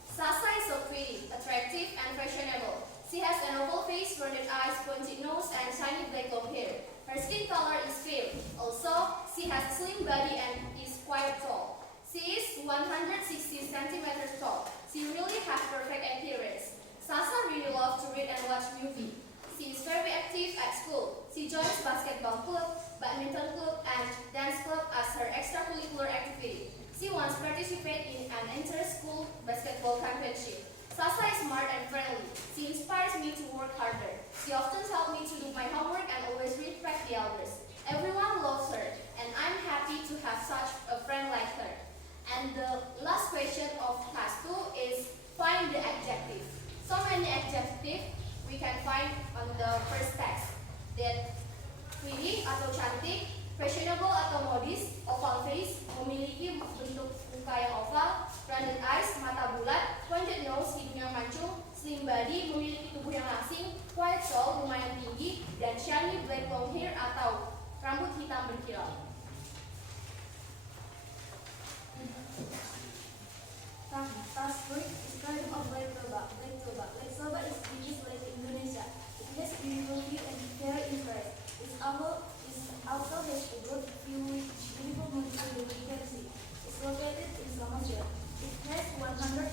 Sasa is so pretty, attractive, and fashionable. She has an oval face, rounded eyes, pointed nose, and shiny black long hair. Her skin color is fair. Also, she has a slim body and is quite tall. She is 160 centimeters tall. She really has perfect appearance. Sasa really loves to read and watch movies. She is very active at school. She joins basketball club, badminton club, and dance club as her extracurricular activity. She once participated in an inter-school basketball championship. Sasa is smart and friendly. She inspires me to work harder. She often tells me to do my homework and always respect the elders. Everyone loves her, and I'm happy to have such a friend like her. And the last question of class 2 is find the adjective. So many adjectives we can find on the first text. That pretty atau cantik, fashionable atau modis, oval face, memiliki bentuk muka yang oval, rounded eyes, mata bulat, pointed nose, hidung yang mancung, slim body, memiliki tubuh yang langsing, quite tall, lumayan tinggi, dan shiny black long hair atau rambut hitam berkilau. Task group is kind of Lake Toba. Lake Toba is the biggest lake in Indonesia. It has beautiful view and very interest. It also has a good view with beautiful mountains that you can see. It's located in Samosir. It has 100,000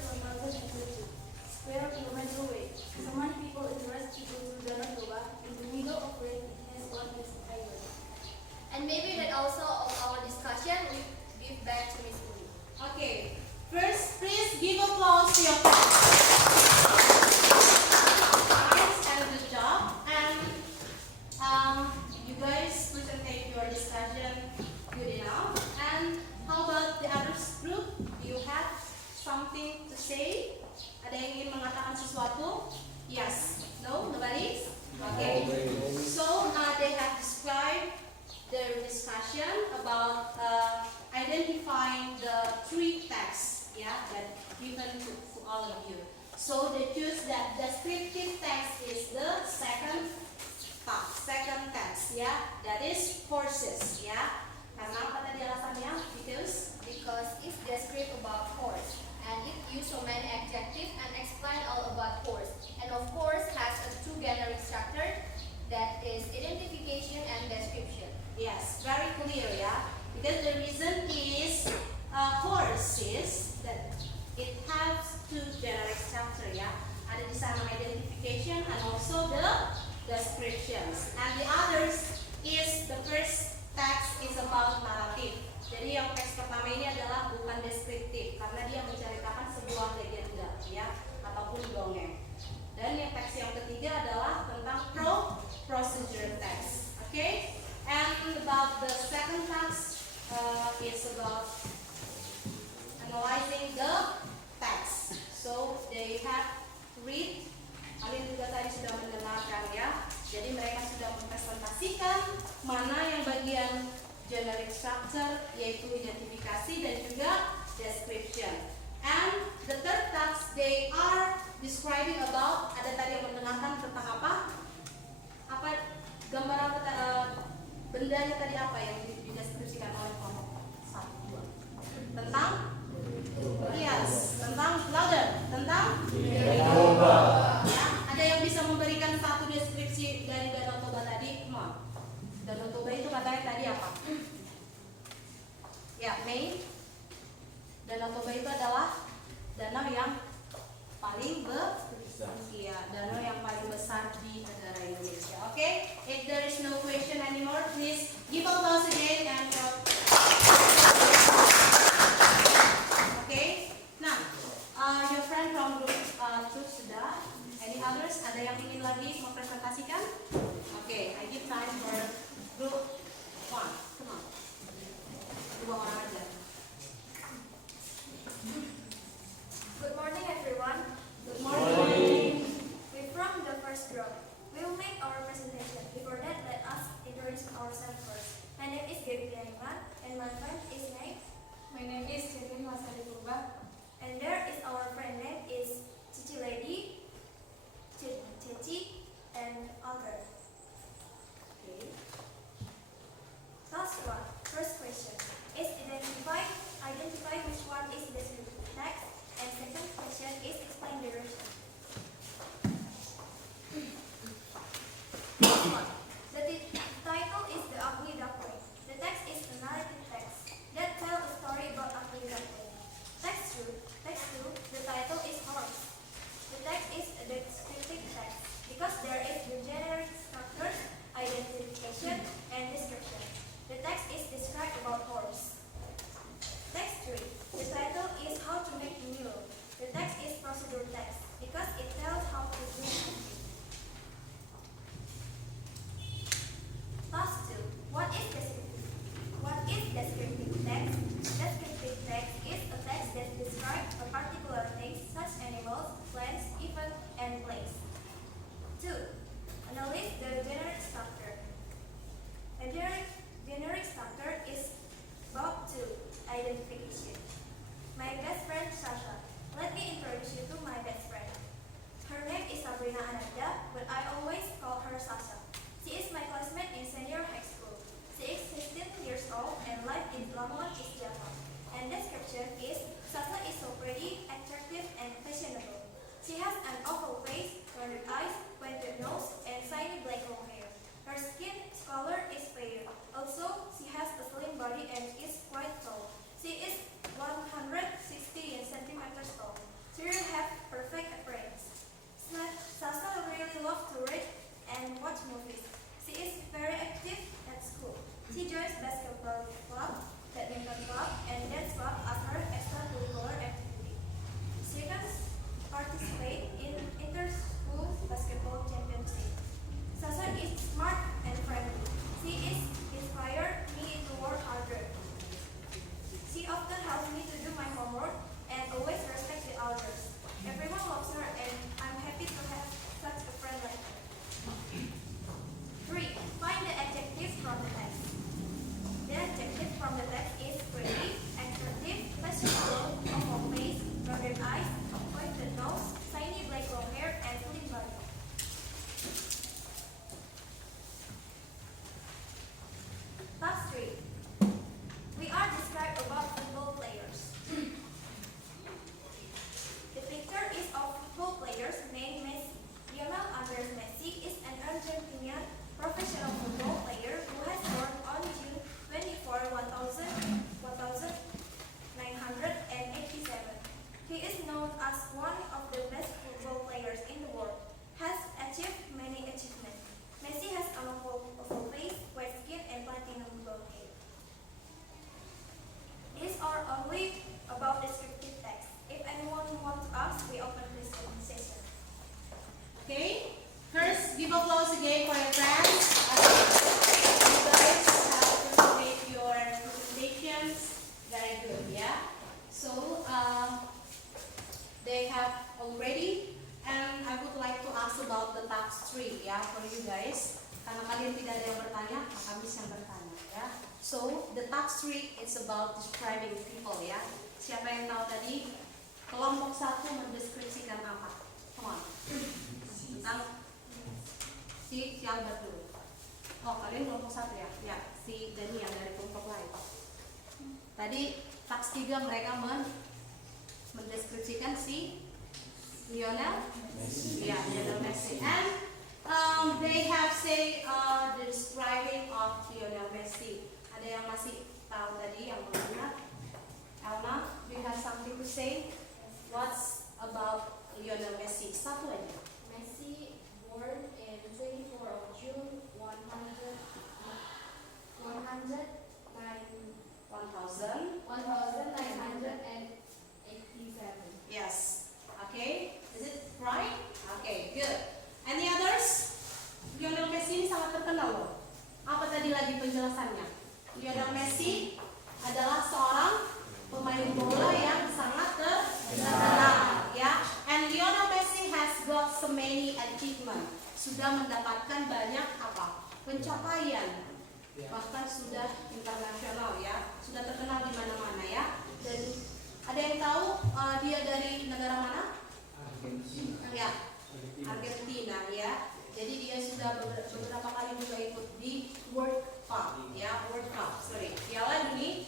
square kilometers away. So many people interested to go to Danau Toba. In the middle of it, it has one island. And maybe that also of our discussion we give back to Miss Uli. Okay. First, please give applause to your class. Nice and good job. And you guys presented your discussion good enough. And how about the other group? Do you have something to say? Ada yang ingin mengatakan sesuatu? Yes. No? Nobody? Okay. So they have described their discussion about identifying the three texts. Yeah, that given to all of you. So they choose that descriptive text is the second text. Yeah, that is horses. Yeah, karena apa tadi alasannya? Because It's describe about horse, and it use so many adjectives and explain all about horse. And of course has a two generic structure, that is identification and description. yes, very clear. Yeah, because the reason is horses that it has two generic structure. Yeah, ada di sana identification and also the descriptions. And the others is the first text is about narrative. Jadi yang teks pertama ini adalah bukan deskriptif karena dia menceritakan sebuah legenda ya ataupun dongeng. Dan yang teks yang ketiga adalah tentang procedure text. Okay? And about the second text is about analyzing the text. So they have read. Kalian juga tadi sudah mendengarkan ya. Jadi mereka sudah mempresentasikan mana yang bagian generic structure yaitu identifikasi dan juga that describe a particular thing such animals, plants, event, and place. 2. Analyze the generic structure. A generic structure is about 2. Identification. My best friend Sasha. Let me introduce you to my best friend. Her name is Sabrina Ananda, but I always call her Sasha. She is my classmate in senior high school. She is 16 years old and lives in Lamongan, East Java. And description is, Sasha is so pretty, attractive, and fashionable. She has an oval face, rounded eyes, pointed nose, and shiny black long hair. Her skin color is pale. Also, she has a slim body and is quite tall. She is 160 centimeters tall. She will have perfect appearance. Sasha really loves to read and watch movies. She is very active at school. She joins basketball club, badminton club, and dance club as her extracurricular activity. She can participate in inter-school basketball championship. Sasha is smart and friendly. She is inspired me to work harder. She often helps me to do my homework and always respects the elders. Everyone loves her and I'm happy to have such a friend like her. 3. Find the adjectives from the text. The adjective from the text is pretty, attractive, fashionable, oval face, rounded eyes, pointed nose, shiny black long hair, and slim body. Task 3. We are described about football players. The picture is of football players named Messi. Lionel Andres Messi is an Argentinian professional football player who has born on June 24, 1987. He is known as one of the best football players in the world, has achieved many achievements. Messi has an oval face, white skin, and platinum blonde hair. These are only about descriptive text. If anyone wants to ask, we open this session. Okay, first give applause again for your friends. You guys have to make your presentations very good, yeah? So, they have already, and I would like to ask about the task 3, yeah, for you guys. Karena kalian tidak ada yang bertanya, kami yang bertanya, ya. So, the task 3 is about describing people, ya. Siapa yang tahu tadi? Kelompok 1 mendeskripsikan apa? Come on. Tentang si Albert dulu. Oh, kalian kelompok 1 ya? Ya, si Dani yang dari kelompok lain. Tadi task 3 mereka mendeskripsikan si Lionel Messi. Ya, Lionel Messi. And they have say the describing of Lionel Messi. Ada yang masih tahu tadi yang belum ingat? Elma, do you have something to say? What's about Lionel Messi? Satu aja. Messi born in 24 of June 1987. Yes. Okay. Is it right? Okay, good. Any others? Lionel Messi ini sangat terkenal loh. Apa tadi lagi penjelasannya? Lionel Messi adalah seorang pemain bola yang sangat terkenal, ya. And Lionel Messi has got so many achievement. Sudah mendapatkan banyak apa? Pencapaian. Bahkan sudah internasional, ya. Sudah terkenal di mana-mana, ya. Dan ada yang tahu dia dari negara mana? Argentina. Ya, Argentina, ya. Jadi dia sudah beberapa kali juga ikut di World Cup, ya, World Cup, sorry, Piala Dunia.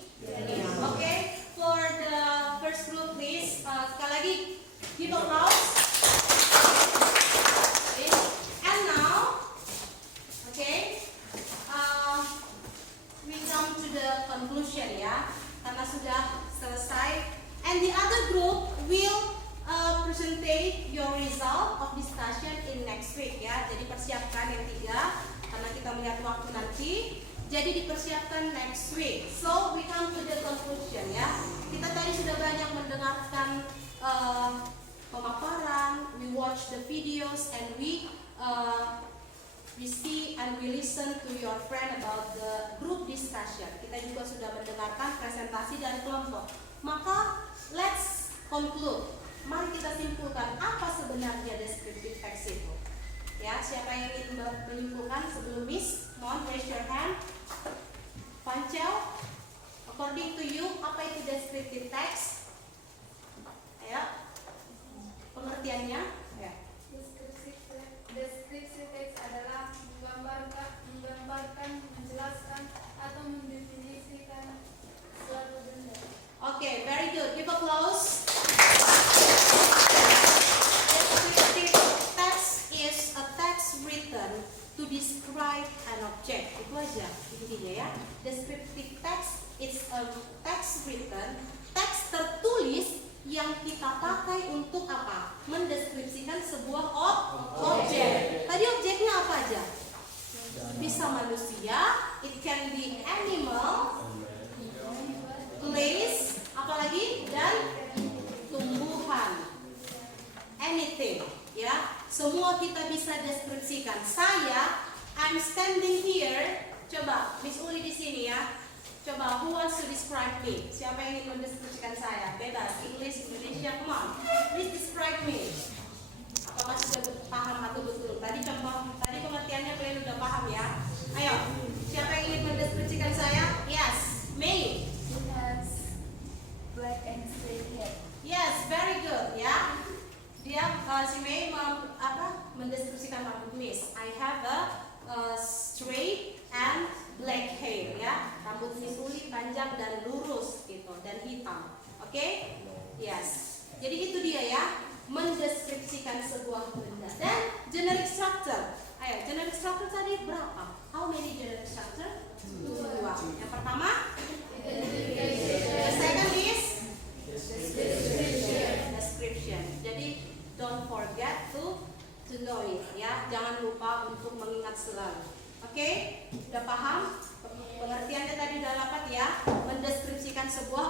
Oke, for the first group, please, sekali lagi, give applause. Okay. And now, okay, we come to the conclusion, ya, karena sudah selesai. And the other group will presentate your result of discussion in next week, ya. Jadi persiapkan yang 3 karena kita melihat waktu nanti. Jadi dipersiapkan next week. So we come to the conclusion, ya. Kita tadi sudah banyak mendengarkan pemaparan, we watch the videos, and we see and we listen to your friend about the group discussion. Kita juga sudah mendengarkan presentasi dari kelompok. Maka let's conclude. Mari kita simpulkan apa sebenarnya descriptive text itu. Ya, siapa yang ingin menyimpulkan sebelum Miss? Mohon raise your hand. Pancel, according to you, apa itu descriptive text? Ayo, pengertiannya. Ya. Deskripsi teks adalah menggambarkan, menjelaskan, atau mendefinisikan suatu benda. Okay, very good. Give applause. Descriptive text is a text written to describe an object. Itu aja intinya ya. Descriptive text is a text written, teks tertulis yang kita pakai untuk apa? Mendeskripsikan sebuah objek. Tadi objeknya apa aja? Bisa manusia, it can be animal, place, apalagi, dan tumbuhan. Anything, ya. Semua kita bisa deskripsikan. I'm standing here. Coba, Miss Uli di sini ya. Coba, who wants to describe me? Siapa yang ingin mendeskripsikan saya? Bebas, English, Indonesia, come on. Please describe me. Apakah sudah paham atau betul? Tadi pengertiannya kalian udah paham ya? Ayo, siapa yang ingin mendeskripsikan saya? Yes, May. It has black and straight hair. Yes, very good ya. Dia si May mendeskripsikan rambut Miss. I have a straight and black hair ya. Rambut Miss Uli panjang dan lurus gitu dan hitam. Oke? Yes. Jadi itu dia ya, mendeskripsikan sebuah benda. Dan generic structure. Ayo, generic structure tadi berapa? How many generic structure? Dua. Yang pertama? The second is description. Jadi don't forget to know it ya. Jangan lupa untuk mengingat selalu. Oke? Udah paham? Pengertiannya tadi udah dapat ya. Mendeskripsikan sebuah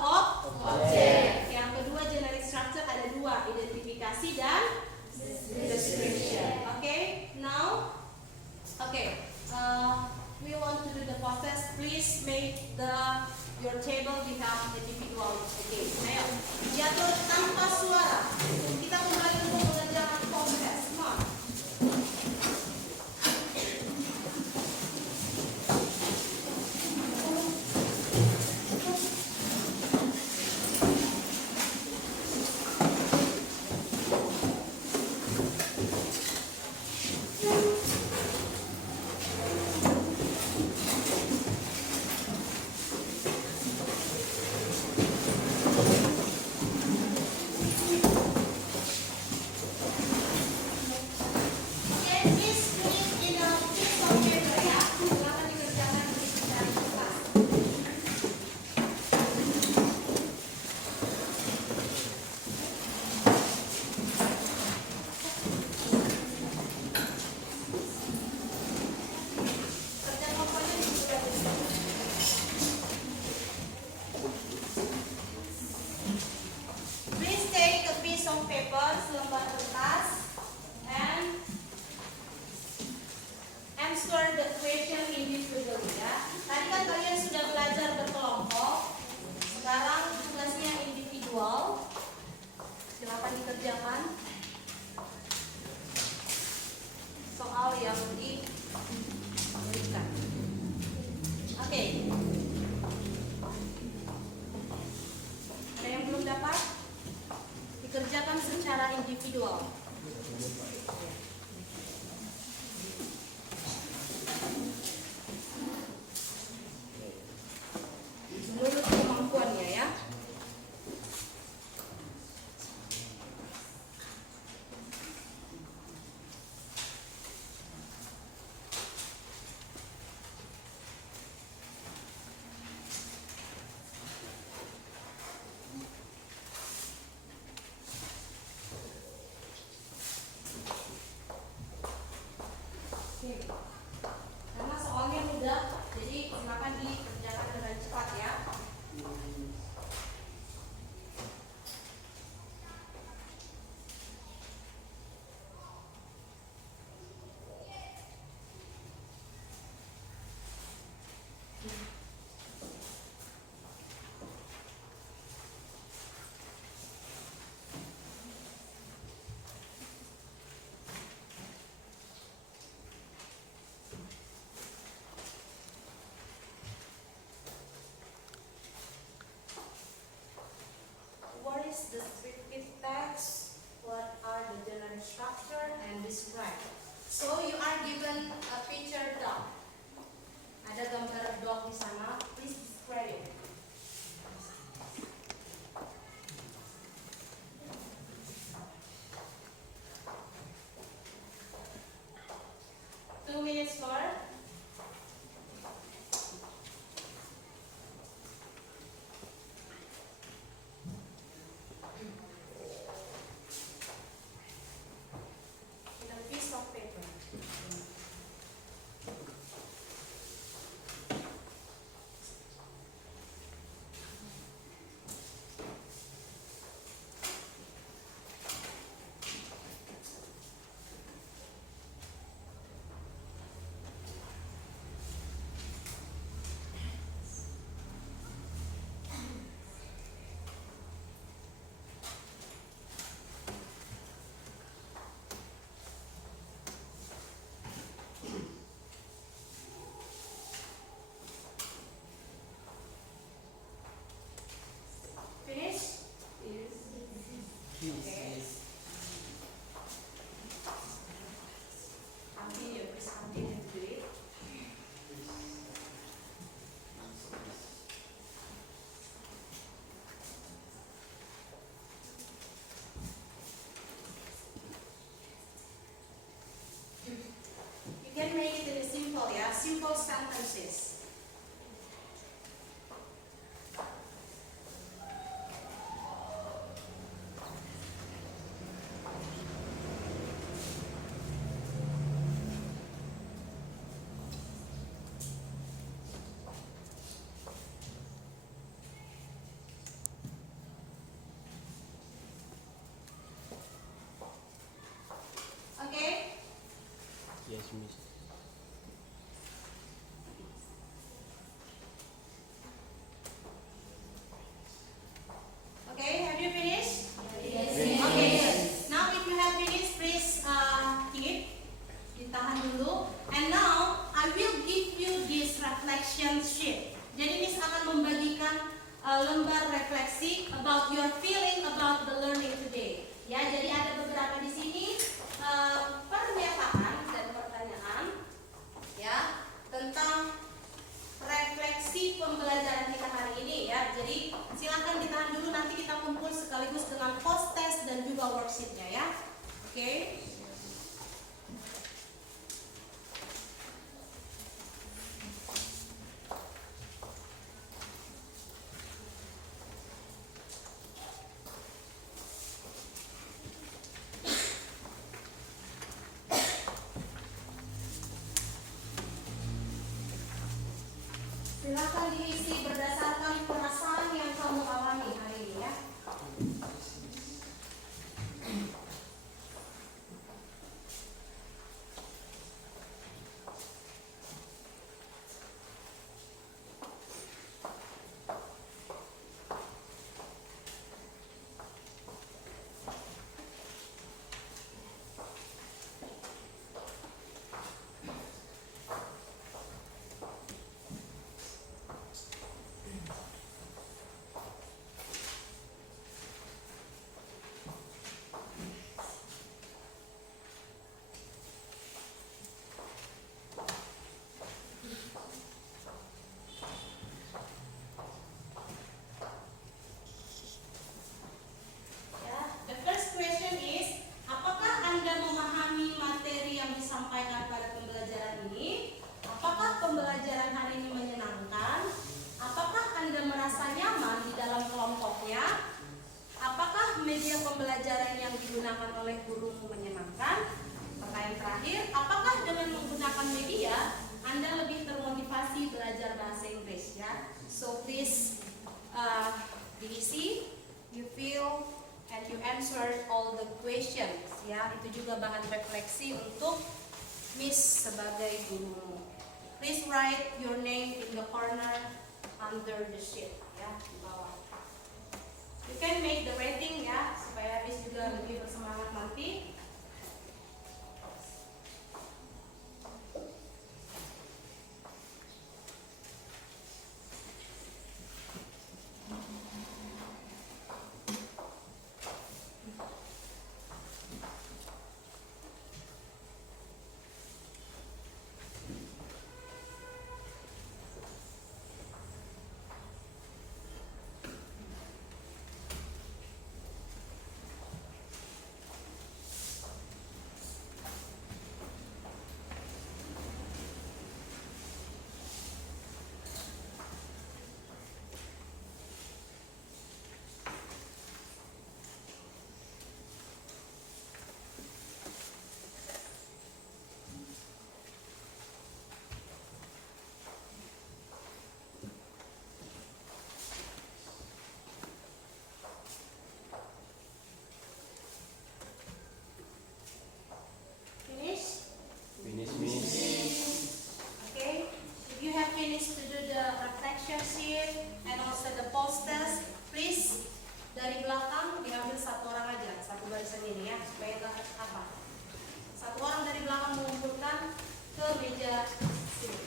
objek. Yang kedua generic structure ada dua, identifikasi dan description. Oke? Now, we want to do the process. Please make your table become individual again. Ayo, diatur tanpa suara. Kita kembali untuk mengerjakan proses. Come on. Answer the question individually ya. Tadi kan kalian sudah belajar berkelompok. Sekarang tugasnya individual. Silakan dikerjakan soal yang diberikan. Oke. Ada yang belum dapat? Dikerjakan secara individual. Menurut kemampuannya ya. descriptive text, what are the general structure, and describe. So you are given a picture dog. Ada gambar dog di sana. Please describe it. Two minutes more. In a piece of paper. Finish? Okay. Continue, please continue to do it. You can make it in simple, yeah? Simple sentences. Okay? Yes, Miss. Okay, have you finished? Yes. Okay, good. Now if you have finished, please keep. Ditahan dulu. And now, I will give you this reflection sheet. Jadi Miss akan membagikan lembar refleksi about your feeling about the learning today. Ya, jadi ada beberapa di sini pernyataan dan pertanyaan ya tentang refleksi pembelajaran kita hari ini ya. Jadi silakan ditahan dulu, nanti kita kumpul sekaligus dengan post test dan juga worksheetnya ya. Oke. Silakan diisi berdasarkan perasaan yang kamu alami hari ini ya. Ya, the first question is, apakah Anda memahami materi yang disampaikan pada pembelajaran ini? Apakah pembelajaran hari ini menyenangkan? Apakah Anda merasa nyaman di dalam kelompoknya? Apakah media pembelajaran yang digunakan oleh gurumu menyenangkan? Pertanyaan terakhir, apakah dengan menggunakan media Anda lebih termotivasi belajar bahasa Inggris ya? So please diisi, you feel and you answer all the questions ya. Itu juga bahan refleksi untuk Miss sebagai gurumu. Please write your name in the corner under the sheet ya, di bawah. You can make the rating ya, supaya Miss juga lebih bersemangat nanti. mengambil satu orang aja, satu barisan ini ya, supaya nggak apa. Satu orang dari belakang mengumpulkan ke meja sini.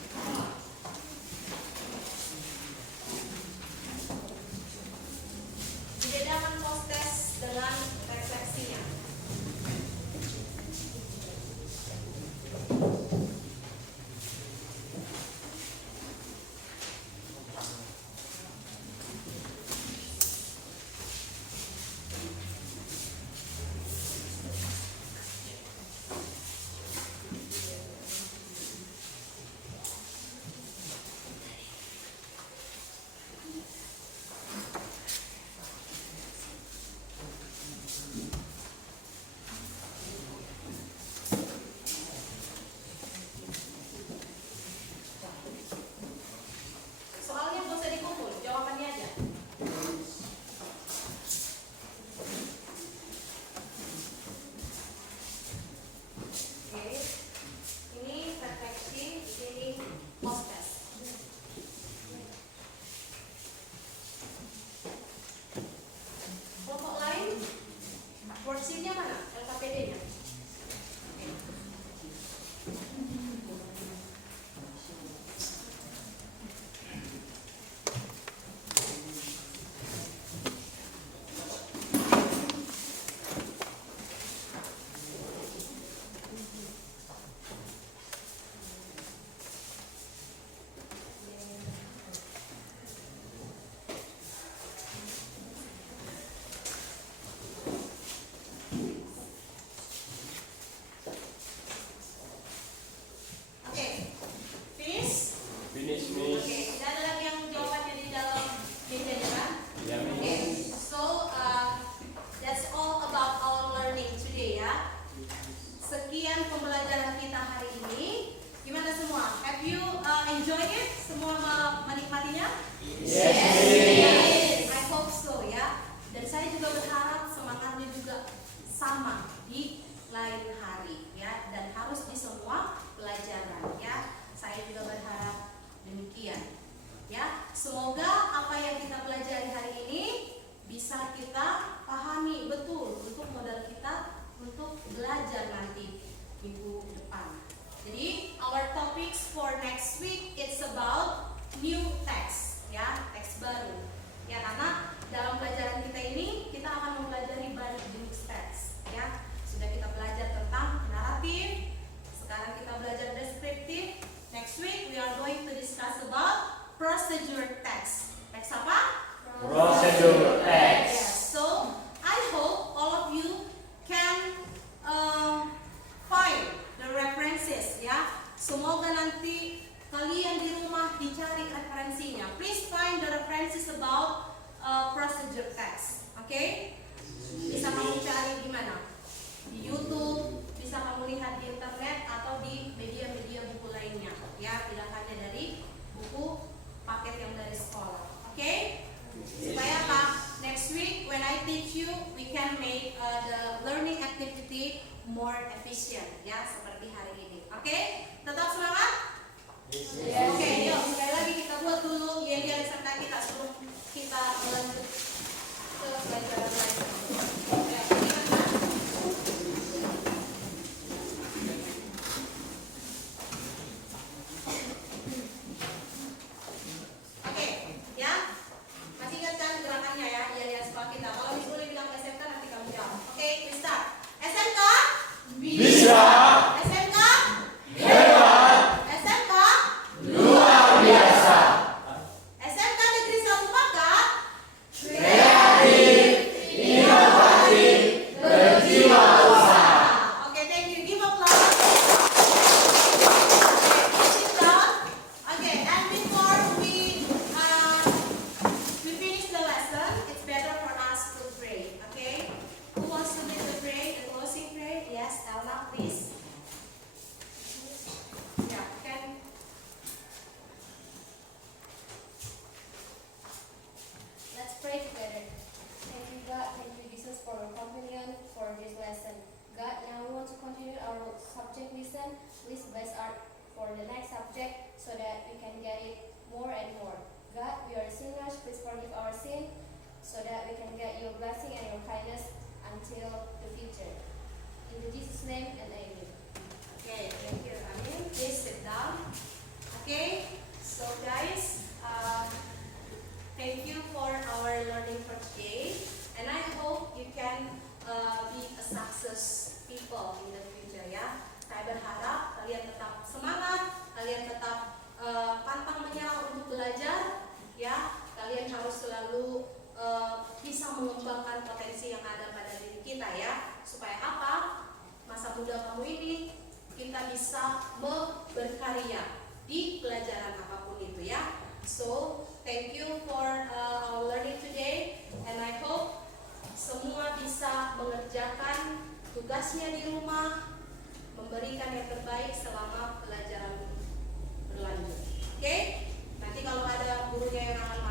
Dibedakan post-test dengan refleksinya. Soalnya gak usah dikumpul, jawabannya aja. Oke, ini refleksi, ini post-test. Kelompok lain, worksheet-nya mana? LKPD-nya? Oke. Oke, finish? Finish, Oke, miss. tidak ada lagi yang jawabannya di dalam mejanya kan? Ya, miss. Okay, so that's all about our learning today ya. Sekian pembelajaran kita hari ini. Gimana semua? Have you enjoyed it? Semua menikmatinya? Yes. I hope so ya. Dan saya juga berharap semangatnya juga sama di lain hari ya. Dan harus di semua pelajaran ya. Saya juga berharap demikian. Ya, semoga apa yang kita pelajari hari ini bisa kita pahami betul untuk modal kita untuk belajar nanti minggu depan. Jadi, our topics for next week it's about new text, ya, teks baru. Ya, karena dalam pelajaran kita ini kita akan mempelajari banyak jenis teks, ya. Sudah kita belajar tentang naratif, sekarang kita belajar deskriptif. Next week we are going to discuss about procedure text. Teks apa? Procedure text. Yes. So I hope all of you can find the references ya. Semoga nanti kalian di rumah dicari referensinya. Please find the references about procedure text. Okay? Bisa kamu cari di mana? Di YouTube, bisa kamu lihat di internet atau di media-media buku lainnya. Ya, tidak hanya dari buku paket yang dari sekolah. Okay? Supaya apa? Next week when I teach you, we can make the learning activity more efficient ya, seperti hari ini. Oke? Tetap semangat? Oke, yuk sekali lagi kita buat dulu yel-yel serta kita sebelum kita lanjut ke pelajaran lain. Ya, ini kan, Mas? Oke, ya. Masih ingat kan gerakannya ya, yel-yel sekolah kita. Kalau Miss boleh bilang SMK nanti kamu jawab. Oke, we start. SMK? Bisa. SMK? Hebat. SMK? Luar biasa. SMK Negeri 1 Pakat? Kreatif, inovatif, berjiwa usaha. Oke, thank you. Give applause. Okay, sit down. Okay, and before we finish the lesson, it's better for us to pray. Okay, who wants to lead the prayer, the closing prayer? Yes, Elna, please. Yeah, can. Let's pray together. Thank you, God. Thank you, Jesus, for your companion for this lesson. God, now we want to continue our subject lesson. Please bless our for the next subject so that we can get it more and more. God, we are sinners. Please forgive our sin so that we can get your blessing and your kindness His name and Amy. Okay, thank you, Amin. Please sit down. Okay, so guys, thank you for our learning for today, and I hope you can be a success people in the future ya. Saya berharap kalian tetap semangat, kalian tetap pantang menyerah untuk belajar ya. Kalian harus selalu bisa mengembangkan potensi yang ada pada diri kita ya. Supaya apa? Masa muda kamu ini kita bisa berkarya di pelajaran apapun itu ya. So, thank you for our learning today, and I hope semua bisa mengerjakan tugasnya di rumah, memberikan yang terbaik selama pelajaran berlanjut. Oke? Nanti kalau ada gurunya yang akan